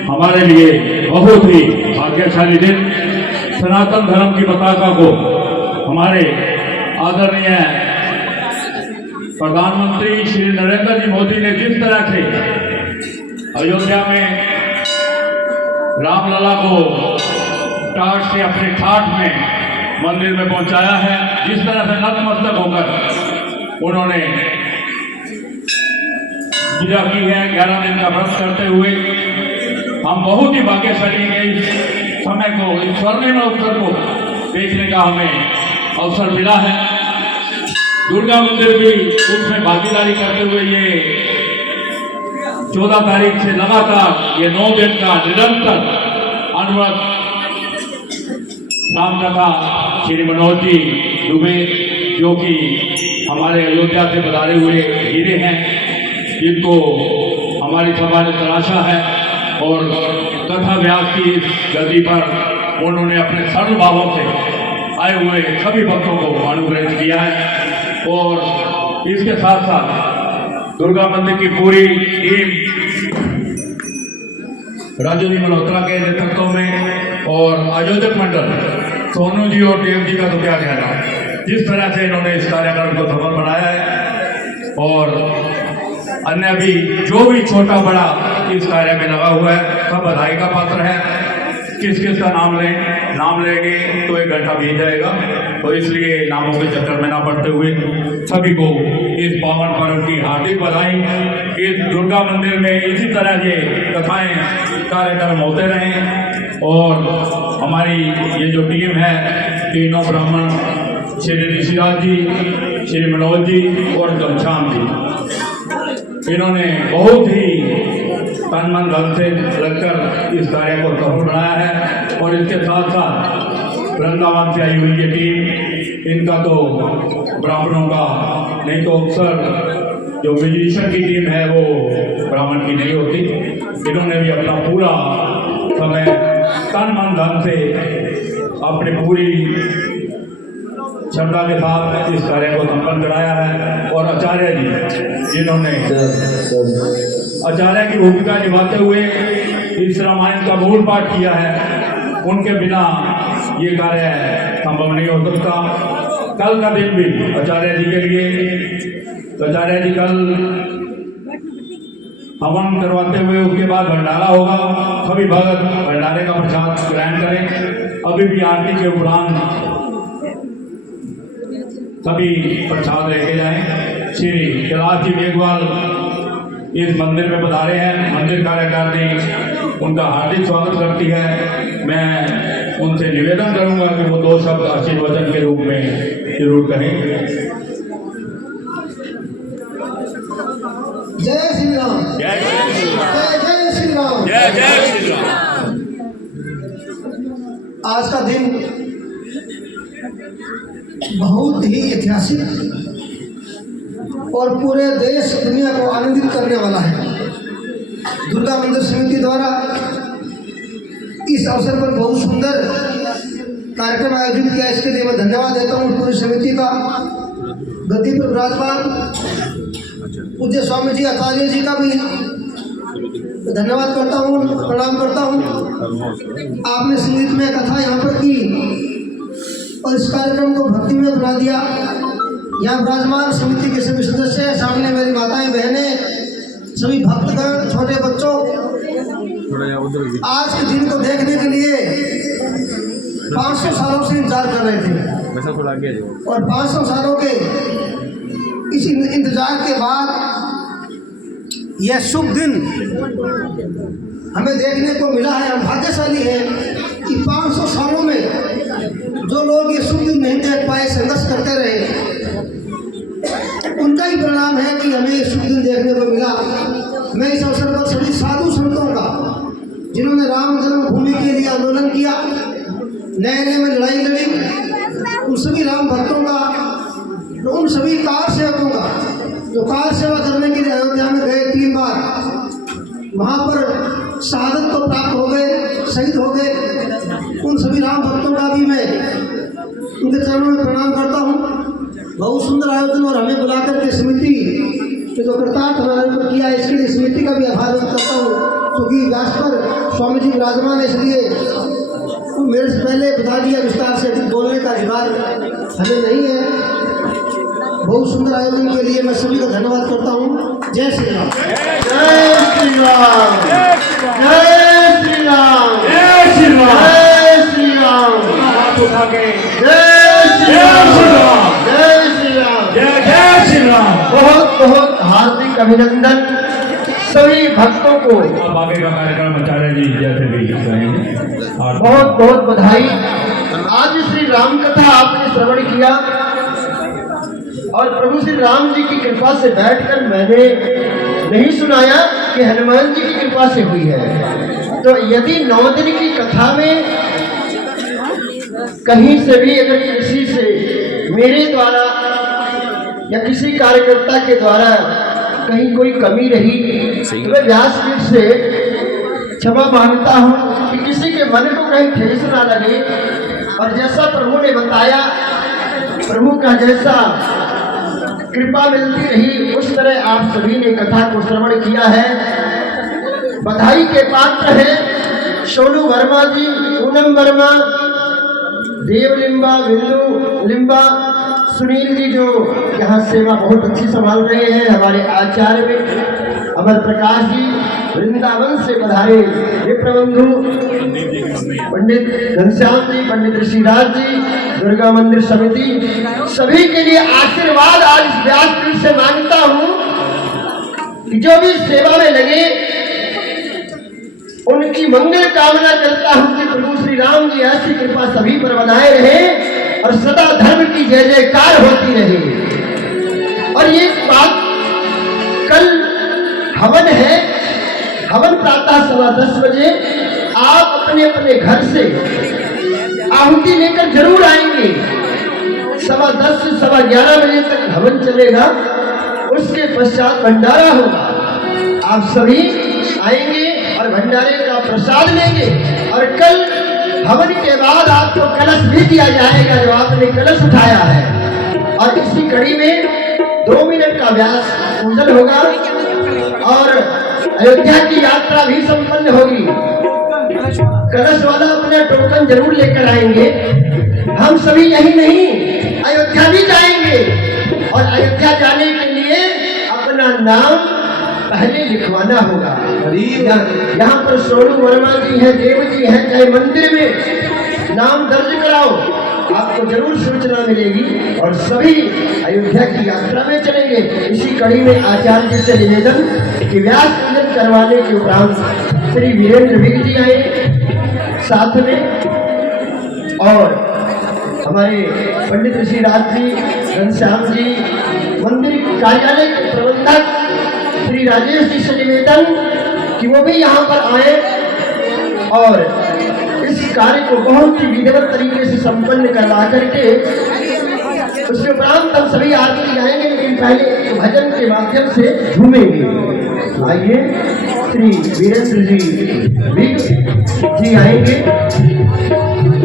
हमारे लिए बहुत ही भाग्यशाली दिन। सनातन धर्म की पताका को हमारे आदरणीय प्रधानमंत्री श्री नरेंद्र जी मोदी ने जिस तरह से अयोध्या में रामलला को टाट से अपने ठाठ में मंदिर में पहुंचाया है, जिस तरह से नतमस्तक होकर उन्होंने पूजा की है 11 दिन का व्रत करते हुए, हम बहुत ही भाग्यशाली हैं। इस समय को, इस स्वर्णिम अवसर को देखने का हमें अवसर मिला है। दुर्गा मंदिर भी उसमें भागीदारी करते हुए ये 14 तारीख से लगातार ये 9 दिन का निरंतर अनवरत रामकथा श्री मनोज जी दुबे, जो कि हमारे अयोध्या से पधारे हुए हीरे हैं, जिनको हमारी सभा ने तराशा है और कथा व्यास की इस गद्दी पर उन्होंने अपने सर्व भावों से आए हुए सभी भक्तों को अनुग्रहित किया है। और इसके साथ साथ दुर्गा मंदिर की पूरी टीम राजू मल्होत्रा के नेतृत्व में और आयोजक मंडल सोनू जी और देव जी का तो क्या कहना, जिस तरह से इन्होंने इस कार्यक्रम को सफल बनाया है। और अन्य भी जो भी छोटा बड़ा इस कार्य में लगा हुआ है, सब बधाई का पात्र है। किस किस का नाम लेंगे तो 1 घंटा बीत जाएगा, तो इसलिए नामों के चक्कर में ना पड़ते हुए सभी को इस पावन पर्व की हार्दिक बधाई। इस दुर्गा मंदिर में इसी तरह के कथाएं कार्यक्रम होते रहें और हमारी ये जो टीम है, तीनों ब्राह्मण श्री ऋषिराज जी, श्री मनोज जी और घनश्याम जी, इन्होंने बहुत ही तन मन धन से लगकर इस कार्य को सफल बनाया है। और इसके साथ साथ वृंदावन से आई हुई ये टीम, इनका तो ब्राह्मणों का नहीं तो अवसर जो म्यूजिशियन की टीम है वो ब्राह्मण की नहीं होती। इन्होंने भी अपना पूरा समय तन मन धन से अपनी पूरी श्रद्धा के साथ इस कार्य को संपन्न कराया है। और आचार्य जी जिन्होंने आचार्य की भूमिका निभाते हुए इस रामायण का मूल पाठ किया है, उनके बिना ये कार्य संभव नहीं हो सकता। कल का दिन भी आचार्य जी के लिए, आचार्य जी कल हवन करवाते हुए उसके बाद भंडारा होगा। सभी भगत भंडारे का प्रसाद ग्रहण करें। अभी भी आरती के उपरांत सभी प्रसाद लेके जाएं। श्री कैलाश जी मेघवाल इस मंदिर में पधारे हैं। मंदिर कार्यकारिणी उनका हार्दिक स्वागत करती है। मैं उनसे निवेदन करूंगा कि वो 2 शब्द आशीर्वचन के रूप में जरूर कहें। जय श्री राम। जय श्री राम। जय श्री राम। जय जय श्री राम। आज का दिन बहुत ही ऐतिहासिक और पूरे देश दुनिया को आनंदित करने वाला है। दुर्गा मंदिर समिति द्वारा इस अवसर पर बहुत सुंदर कार्यक्रम आयोजित किया, इसके लिए मैं धन्यवाद देता हूँ पूरी समिति का। गद्दी पर विराजमान पूज्य स्वामी जी आचार्य जी का भी धन्यवाद करता हूँ, प्रणाम करता हूँ। आपने संगीत में कथा यहाँ पर की और इस कार्यक्रम को भक्ति में बना दिया। यहाँ विराजमान समिति के सभी सदस्य, सामने मेरी माताएं बहनें, सभी भक्तगण, छोटे बच्चों, आज के दिन को देखने के लिए 500 सालों से इंतजार कर रहे थे और 500 सालों के इस इंतजार के बाद यह शुभ दिन हमें देखने को मिला है। हम भाग्यशाली हैं कि 500 सालों में जो लोग ये शुभ दिन नहीं देख पाए, संघर्ष करते रहे, उनका ही परिणाम है कि हमें ये शुभ दिन देखने को मिला। मैं इस अवसर पर सभी साधु संतों का, जिन्होंने राम जन्मभूमि के लिए आंदोलन किया, नए नए में लड़ाई लड़ी, उन सभी राम भक्तों का, उन सभी कार सेवकों का जो कार सेवा करने के लिए अयोध्या में गए 3 बार, वहाँ पर शहादत को प्राप्त हो गए, शहीद हो गए, उन सभी राम भक्तों का भी मैं उनके चरणों में प्रणाम करता हूँ। बहुत सुंदर आयोजन और हमें बुलाकर के समिति के जो कृतार्थ हमारे ऊपर किया, इसके लिए समिति का भी आभार व्यक्त करता हूँ। क्योंकि व्यास पर स्वामी जी विराजमान है, इसलिए मेरे से पहले बता दिया, विस्तार से अधिक बोलने का अधिकार हमें नहीं है। बहुत सुंदर आयोजन के लिए मैं सभी का धन्यवाद करता हूँ। जय श्री राम। जय श्री राम। जय श्री राम। जय श्री राम। जय श्री राम। हाथ उठा के जय श्री राम। जय श्री राम। जय जय श्री राम। बहुत बहुत हार्दिक अभिनंदन सभी भक्तों को। अब आगे का कार्यक्रम आचार्य जी जैसे भी कहेंगे। बहुत बहुत बधाई। आज श्री राम कथा आपने श्रवण किया और प्रभु श्री राम जी की कृपा से बैठकर मैंने नहीं सुनाया कि हनुमान जी की कृपा से हुई है। तो यदि 9 दिन की कथा में कहीं से भी अगर किसी से मेरे द्वारा या किसी कार्यकर्ता के द्वारा कहीं कोई कमी रही तो मैं व्यासपीठ से क्षमा मांगता हूँ कि किसी के मन को कहीं ठेस ना लगे। और जैसा प्रभु ने बताया, प्रभु का जैसा कृपा मिलती रही, उस तरह आप सभी ने कथा को श्रवण किया है। बधाई के पात्र हैं सोनू वर्मा जी, पूनम वर्मा, देव लिम्बा, बिंदु लिम्बा, सुनील जी जो यहाँ सेवा बहुत अच्छी संभाल रहे हैं, हमारे आचार्य में अमर प्रकाश जी, वृंदावन से पधारे विप्रबंधु पंडित घनश्याम जी, पंडित ऋषिराज जी, दुर्गा मंदिर समिति, सभी के लिए आशीर्वाद आज इस व्यासपीठ से मांगता हूँ कि जो भी सेवा में लगे उनकी मंगल कामना करता हूँ कि प्रभु श्री राम जी ऐसी कृपा सभी पर बनाए रहे और सदा धर्म की जय जयकार होती रहे। और ये बात, कल हवन है, हवन प्रातः 10:15 बजे आप अपने अपने घर से आहुति लेकर जरूर आएंगे। 10:15 से 11:15 बजे तक हवन चलेगा। उसके पश्चात भंडारा होगा। आप सभी आएंगे और भंडारे का प्रसाद लेंगे और कल हवन के बाद आपको कलश भी दिया जाएगा जो आपने कलश उठाया है। और इसी कड़ी में 2 मिनट का व्यास पूजन होगा और अयोध्या की यात्रा भी संपन्न होगी। कलश वाला अपना टोकन जरूर लेकर आएंगे। हम सभी यही नहीं अयोध्या भी जाएंगे और अयोध्या जाने के लिए अपना नाम पहले लिखवाना होगा। यहाँ पर सोनू वर्मा जी हैं, देव जी हैं, चाहे मंदिर में नाम दर्ज कराओ, आपको जरूर सूचना मिलेगी और सभी अयोध्या की यात्रा में चलेंगे। इसी कड़ी में आचार्य जी से निवेदन कि व्यास पूजन करवाने के उपरांत श्री वीरेंद्र विग जी आए साथ में और हमारे पंडित ऋषिराज जी, घनश्याम जी, मंदिर कार्यालय के प्रबंधक श्री राजेश जी से निवेदन कि वो भी यहाँ पर आए और इस कार्य को बहुत ही विधिवत तरीके से संपन्न करवा करके उसके उपरांत हम सभी आरती गाएंगे, लेकिन पहले भजन के माध्यम से झूमेंगे। आइए श्री वीरेंद्र जी आएंगे।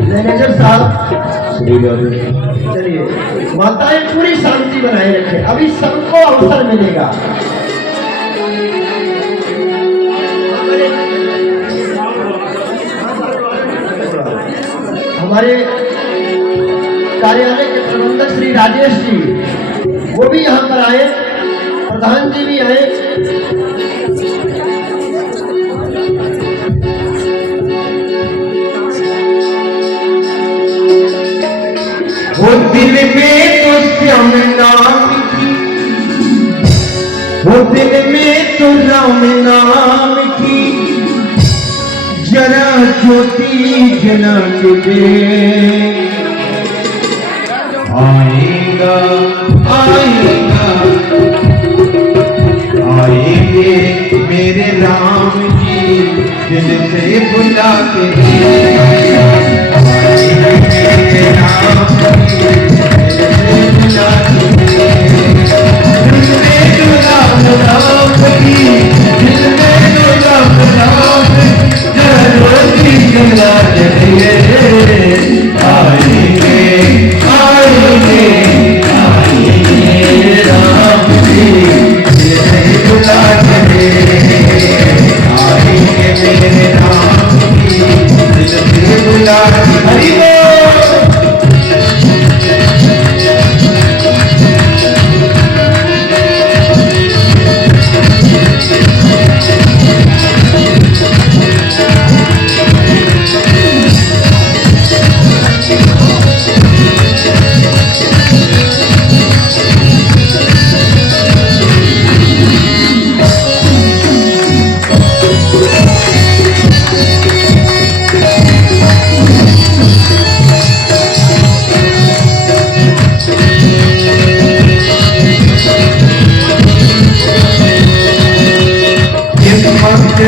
मैनेजर साहब चलिए, माताएं पूरी शांति बनाए रखें, अभी सबको अवसर मिलेगा। हमारे कार्यालय के प्रबंधक श्री राजेश जी वो भी यहाँ पर आए, प्रधान जी भी आए। वो दिल में तो श्याम नाम की, वो दिल में तो राम नाम की जरा ज्योति जना के दे। आएगा आएगा आएंगे मेरे राम जी दिल से बुला के आएंगे मेरे राम जी दिल से बुला के दिल में जो राम राम की, दिल में जो राम राम की जला के आएंगे आएंगे आएंगे राम जी दिल से बुला के आएंगे मेरे राम जी दिल से बुला के। हरि बोल।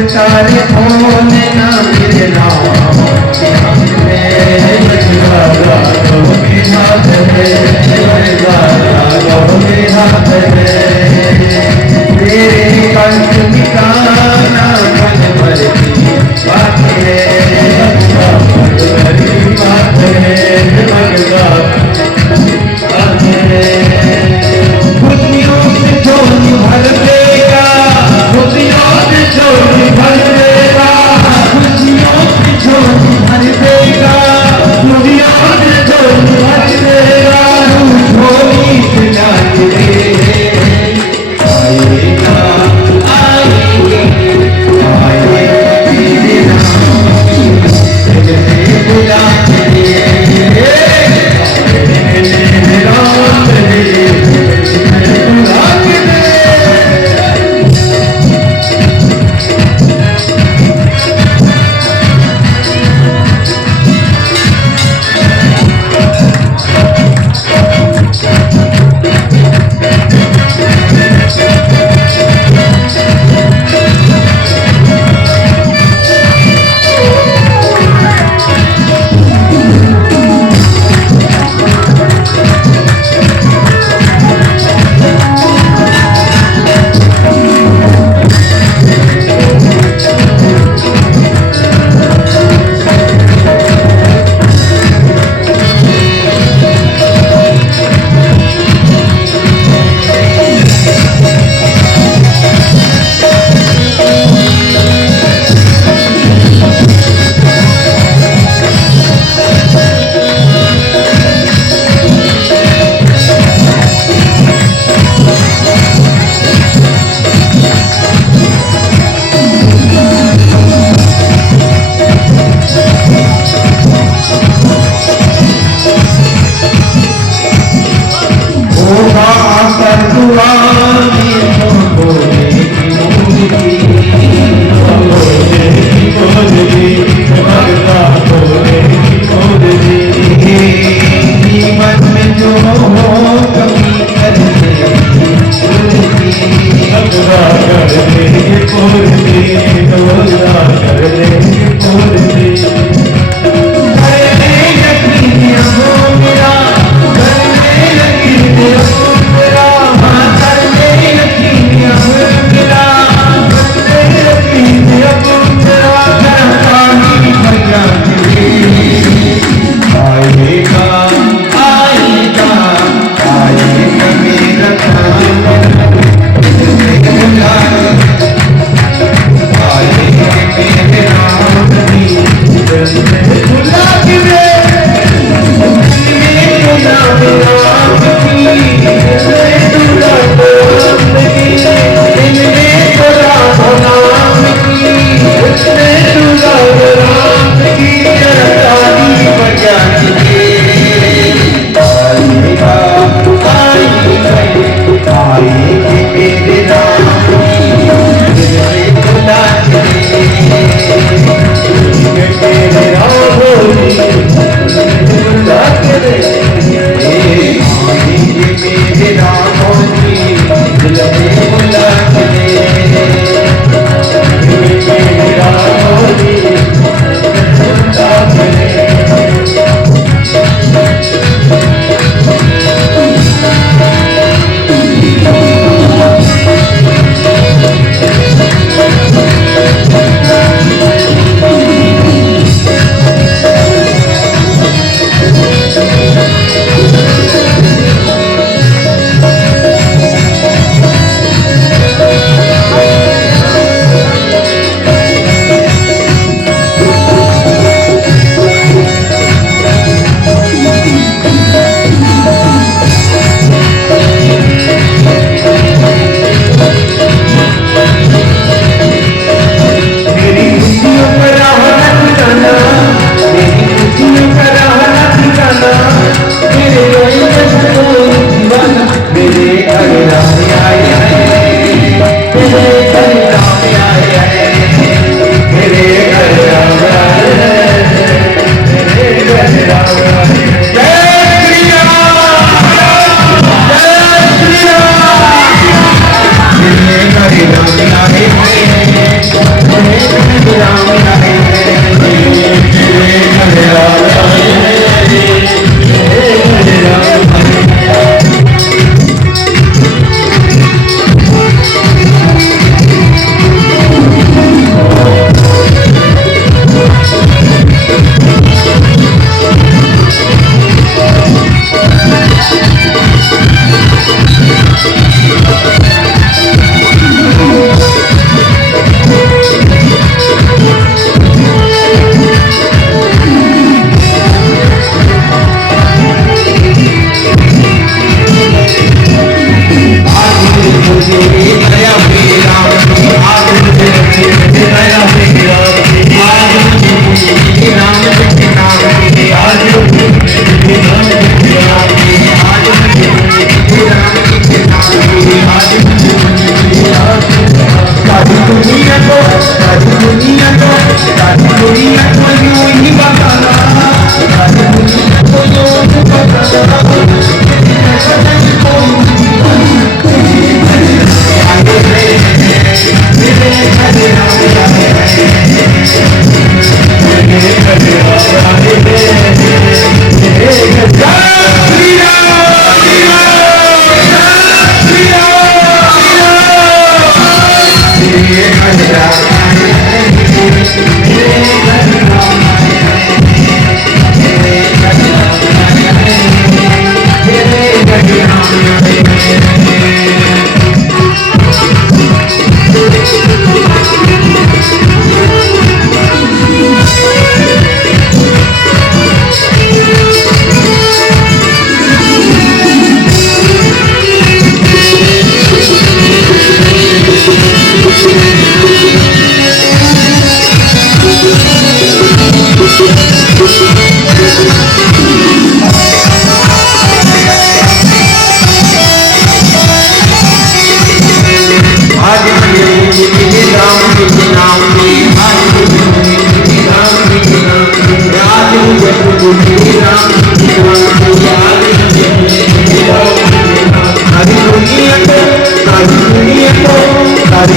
तारे बोले ना मेरे राम तेरे कंठ मिटाना मन भर की बात है, बात है खुशियों से झोली भर देगा, खुशियों से झोली भर देगा, खुशियों से झोली भर देगा, खुशियों से झोली भर देगा। झोली से नाच दे आएगा आएगा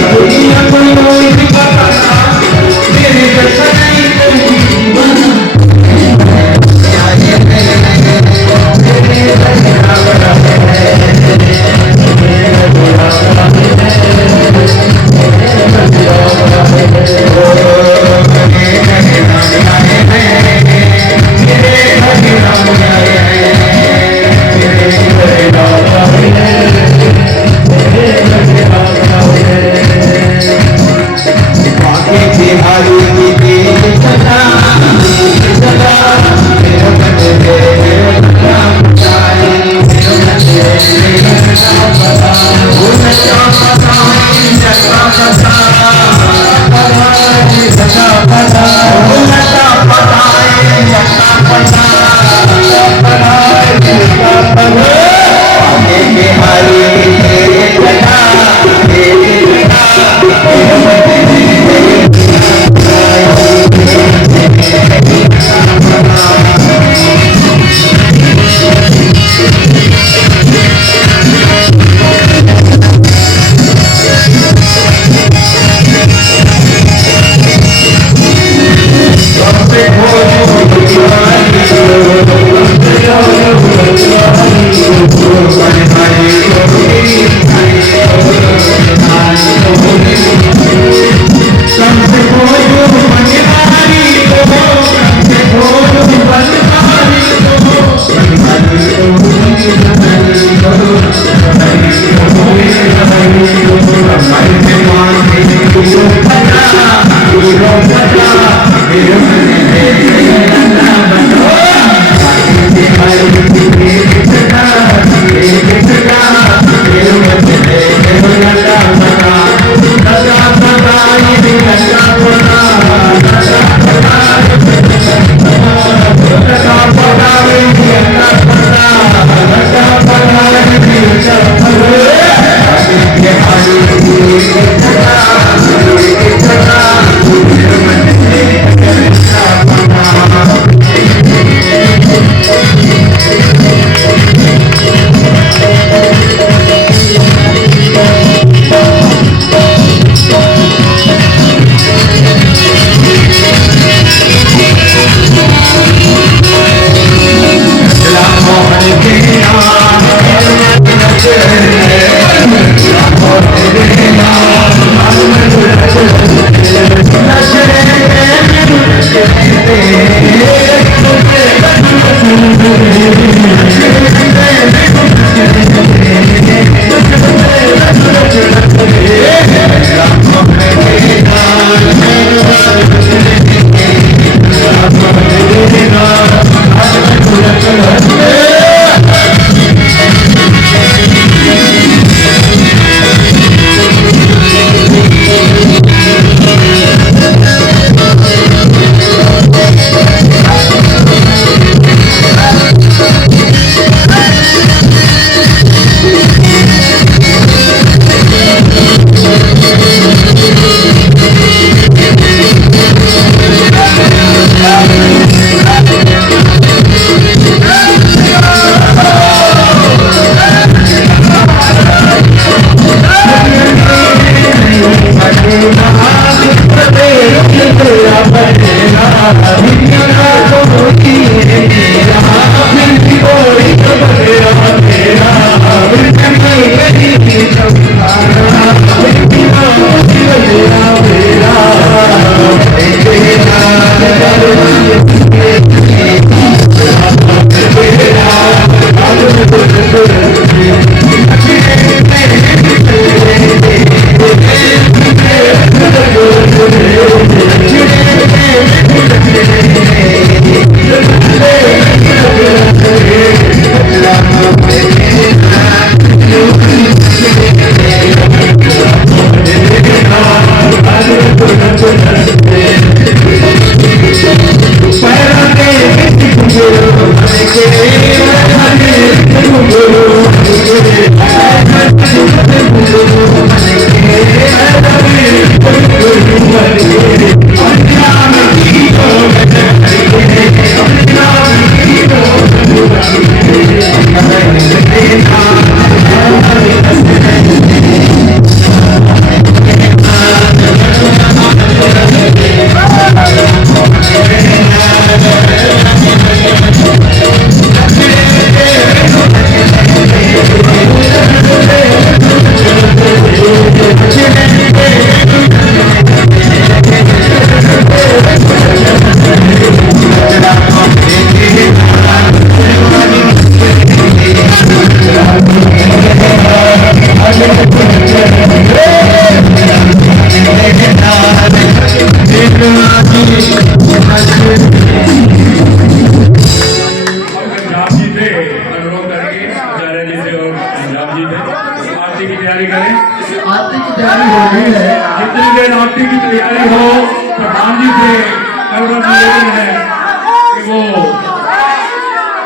दुनिया को हीरो बना हीरो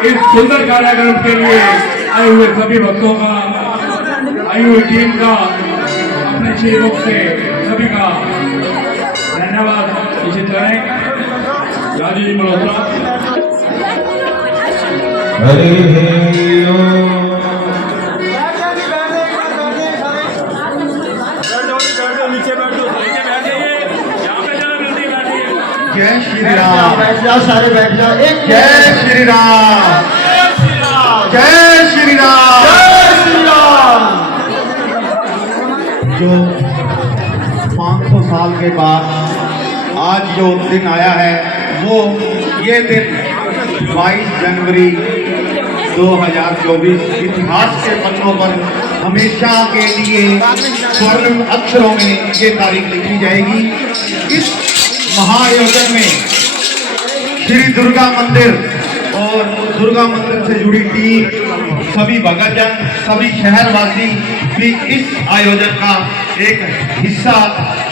इस सुंदर कार्यक्रम के लिए आए हुए सभी भक्तों का, आई हुई टीम का, अपने श्रीमुख से सभी का धन्यवाद इसी तरह। राजू जी मल्होत्रा। जय श्री राम। बैठ जाओ, सारे बैठ जाओ। एक जय श्री राम। जय श्री राम। जय श्री राम। जो 500 साल के बाद आज जो दिन आया है, वो ये दिन 22 जनवरी 2024 इतिहास के पन्नों पर हमेशा के लिए स्वर्ण अक्षरों में ये तारीख लिखी जाएगी। इस महाआयोजन में श्री दुर्गा मंदिर और दुर्गा मंदिर से जुड़ी टीम, सभी भक्तजन, सभी शहरवासी भी इस आयोजन का एक हिस्सा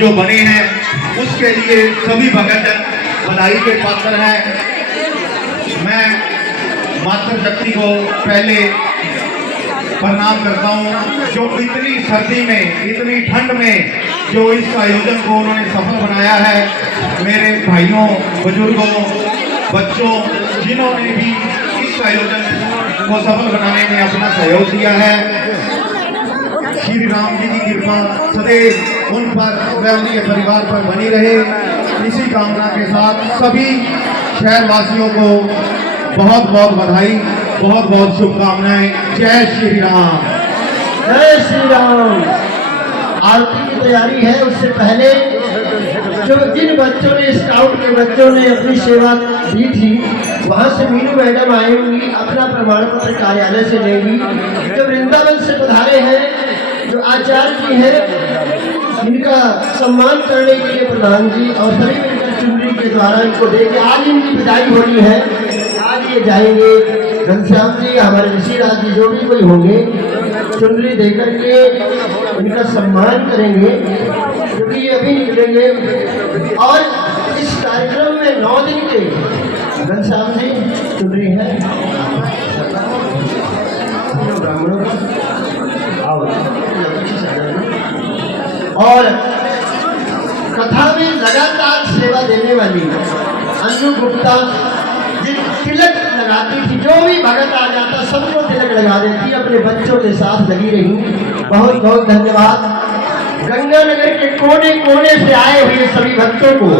जो बने हैं, उसके लिए सभी भक्तजन बधाई के पात्र हैं। मैं मातृशक्ति को पहले प्रणाम करता हूँ, जो इतनी सर्दी में, इतनी ठंड में जो इस आयोजन को उन्होंने सफल बनाया है। मेरे भाइयों, बुजुर्गों, बच्चों, जिन्होंने भी इस आयोजन को सफल बनाने में अपना सहयोग दिया है, श्री राम जी की कृपा सदैव उन पर व उनके परिवार पर बनी रहे। इसी कामना के साथ सभी शहरवासियों को बहुत बहुत बधाई, बहुत बहुत शुभकामनाएं। जय श्री राम। जय श्री राम। आरती की तैयारी है, उससे पहले जो जिन बच्चों ने, स्काउट के बच्चों ने अपनी सेवा दी थी, वहाँ से मीनू मैडम आएंगी, अपना प्रमाण पत्र कार्यालय से लेंगी। जो वृंदावन से पधारे हैं, जो आचार्य जी हैं, इनका सम्मान करने के लिए प्रधान जी और सभी मिलकर चुनरी के द्वारा इनको देके आज इनकी विदाई हो रही है। आज ये जाएंगे, घनश्याम जी, हमारे ऋषिराज जी, जो भी कोई होंगे, चुनरी देकर के इनका सम्मान करेंगे, क्योंकि ये अभी निकलेंगे। और इस कार्यक्रम में 9 दिन के घनश्याम जी चुनरी है ब्राह्मणों और कथा में लगातार सेवा देने वाली अंजू गुप्ता, तिलक लगाती थी, जो भी भगत आ जाता सबको तिलक लगा देती, अपने बच्चों के साथ लगी रही। बहुत बहुत धन्यवाद। गंगानगर के कोने कोने से आए हुए सभी भक्तों को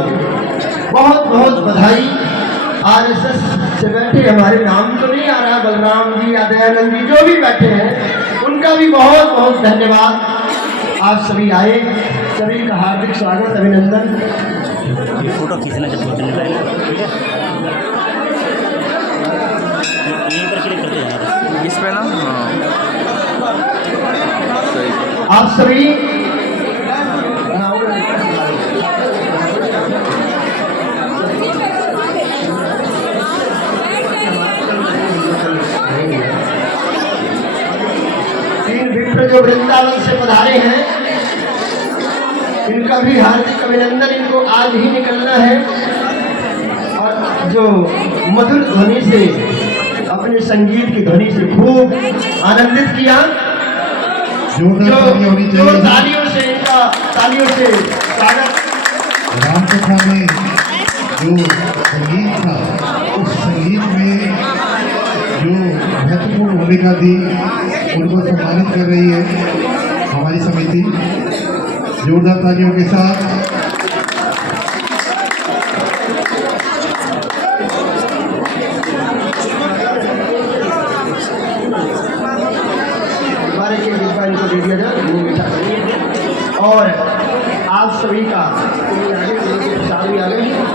बहुत बहुत बधाई। आरएसएस से बैठे, हमारे नाम तो नहीं आ रहा, बलराम जी या दयानंद जी जो भी बैठे हैं, उनका भी बहुत बहुत धन्यवाद। आप सभी आए, सभी का हार्दिक स्वागत, अभिनंदन। फोटो खींचना जब पहुंचने पहले यहीं पर क्लिक करते जाना इस पे ना। आप सभी तीन विप्र जो वृंदावन से पधारे हैं, इनका भी हार्दिक अभिनंदन। इनको आज ही निकलना है और जो मधुर ध्वनि से, अपने संगीत की ध्वनि से खूब आनंदित किया, जो तालियों से, इनका तालियों से स्वागत। रामकथा में जो संगीत था, उस संगीत में जो महत्वपूर्ण भूमिका दी, उनको सम्मानित कर रही है हमारी समिति। जोरदार तालियों के साथ हमारे के डिब्बा इनको दे दिया जाए, वो मीठा करिए। और आप सभी का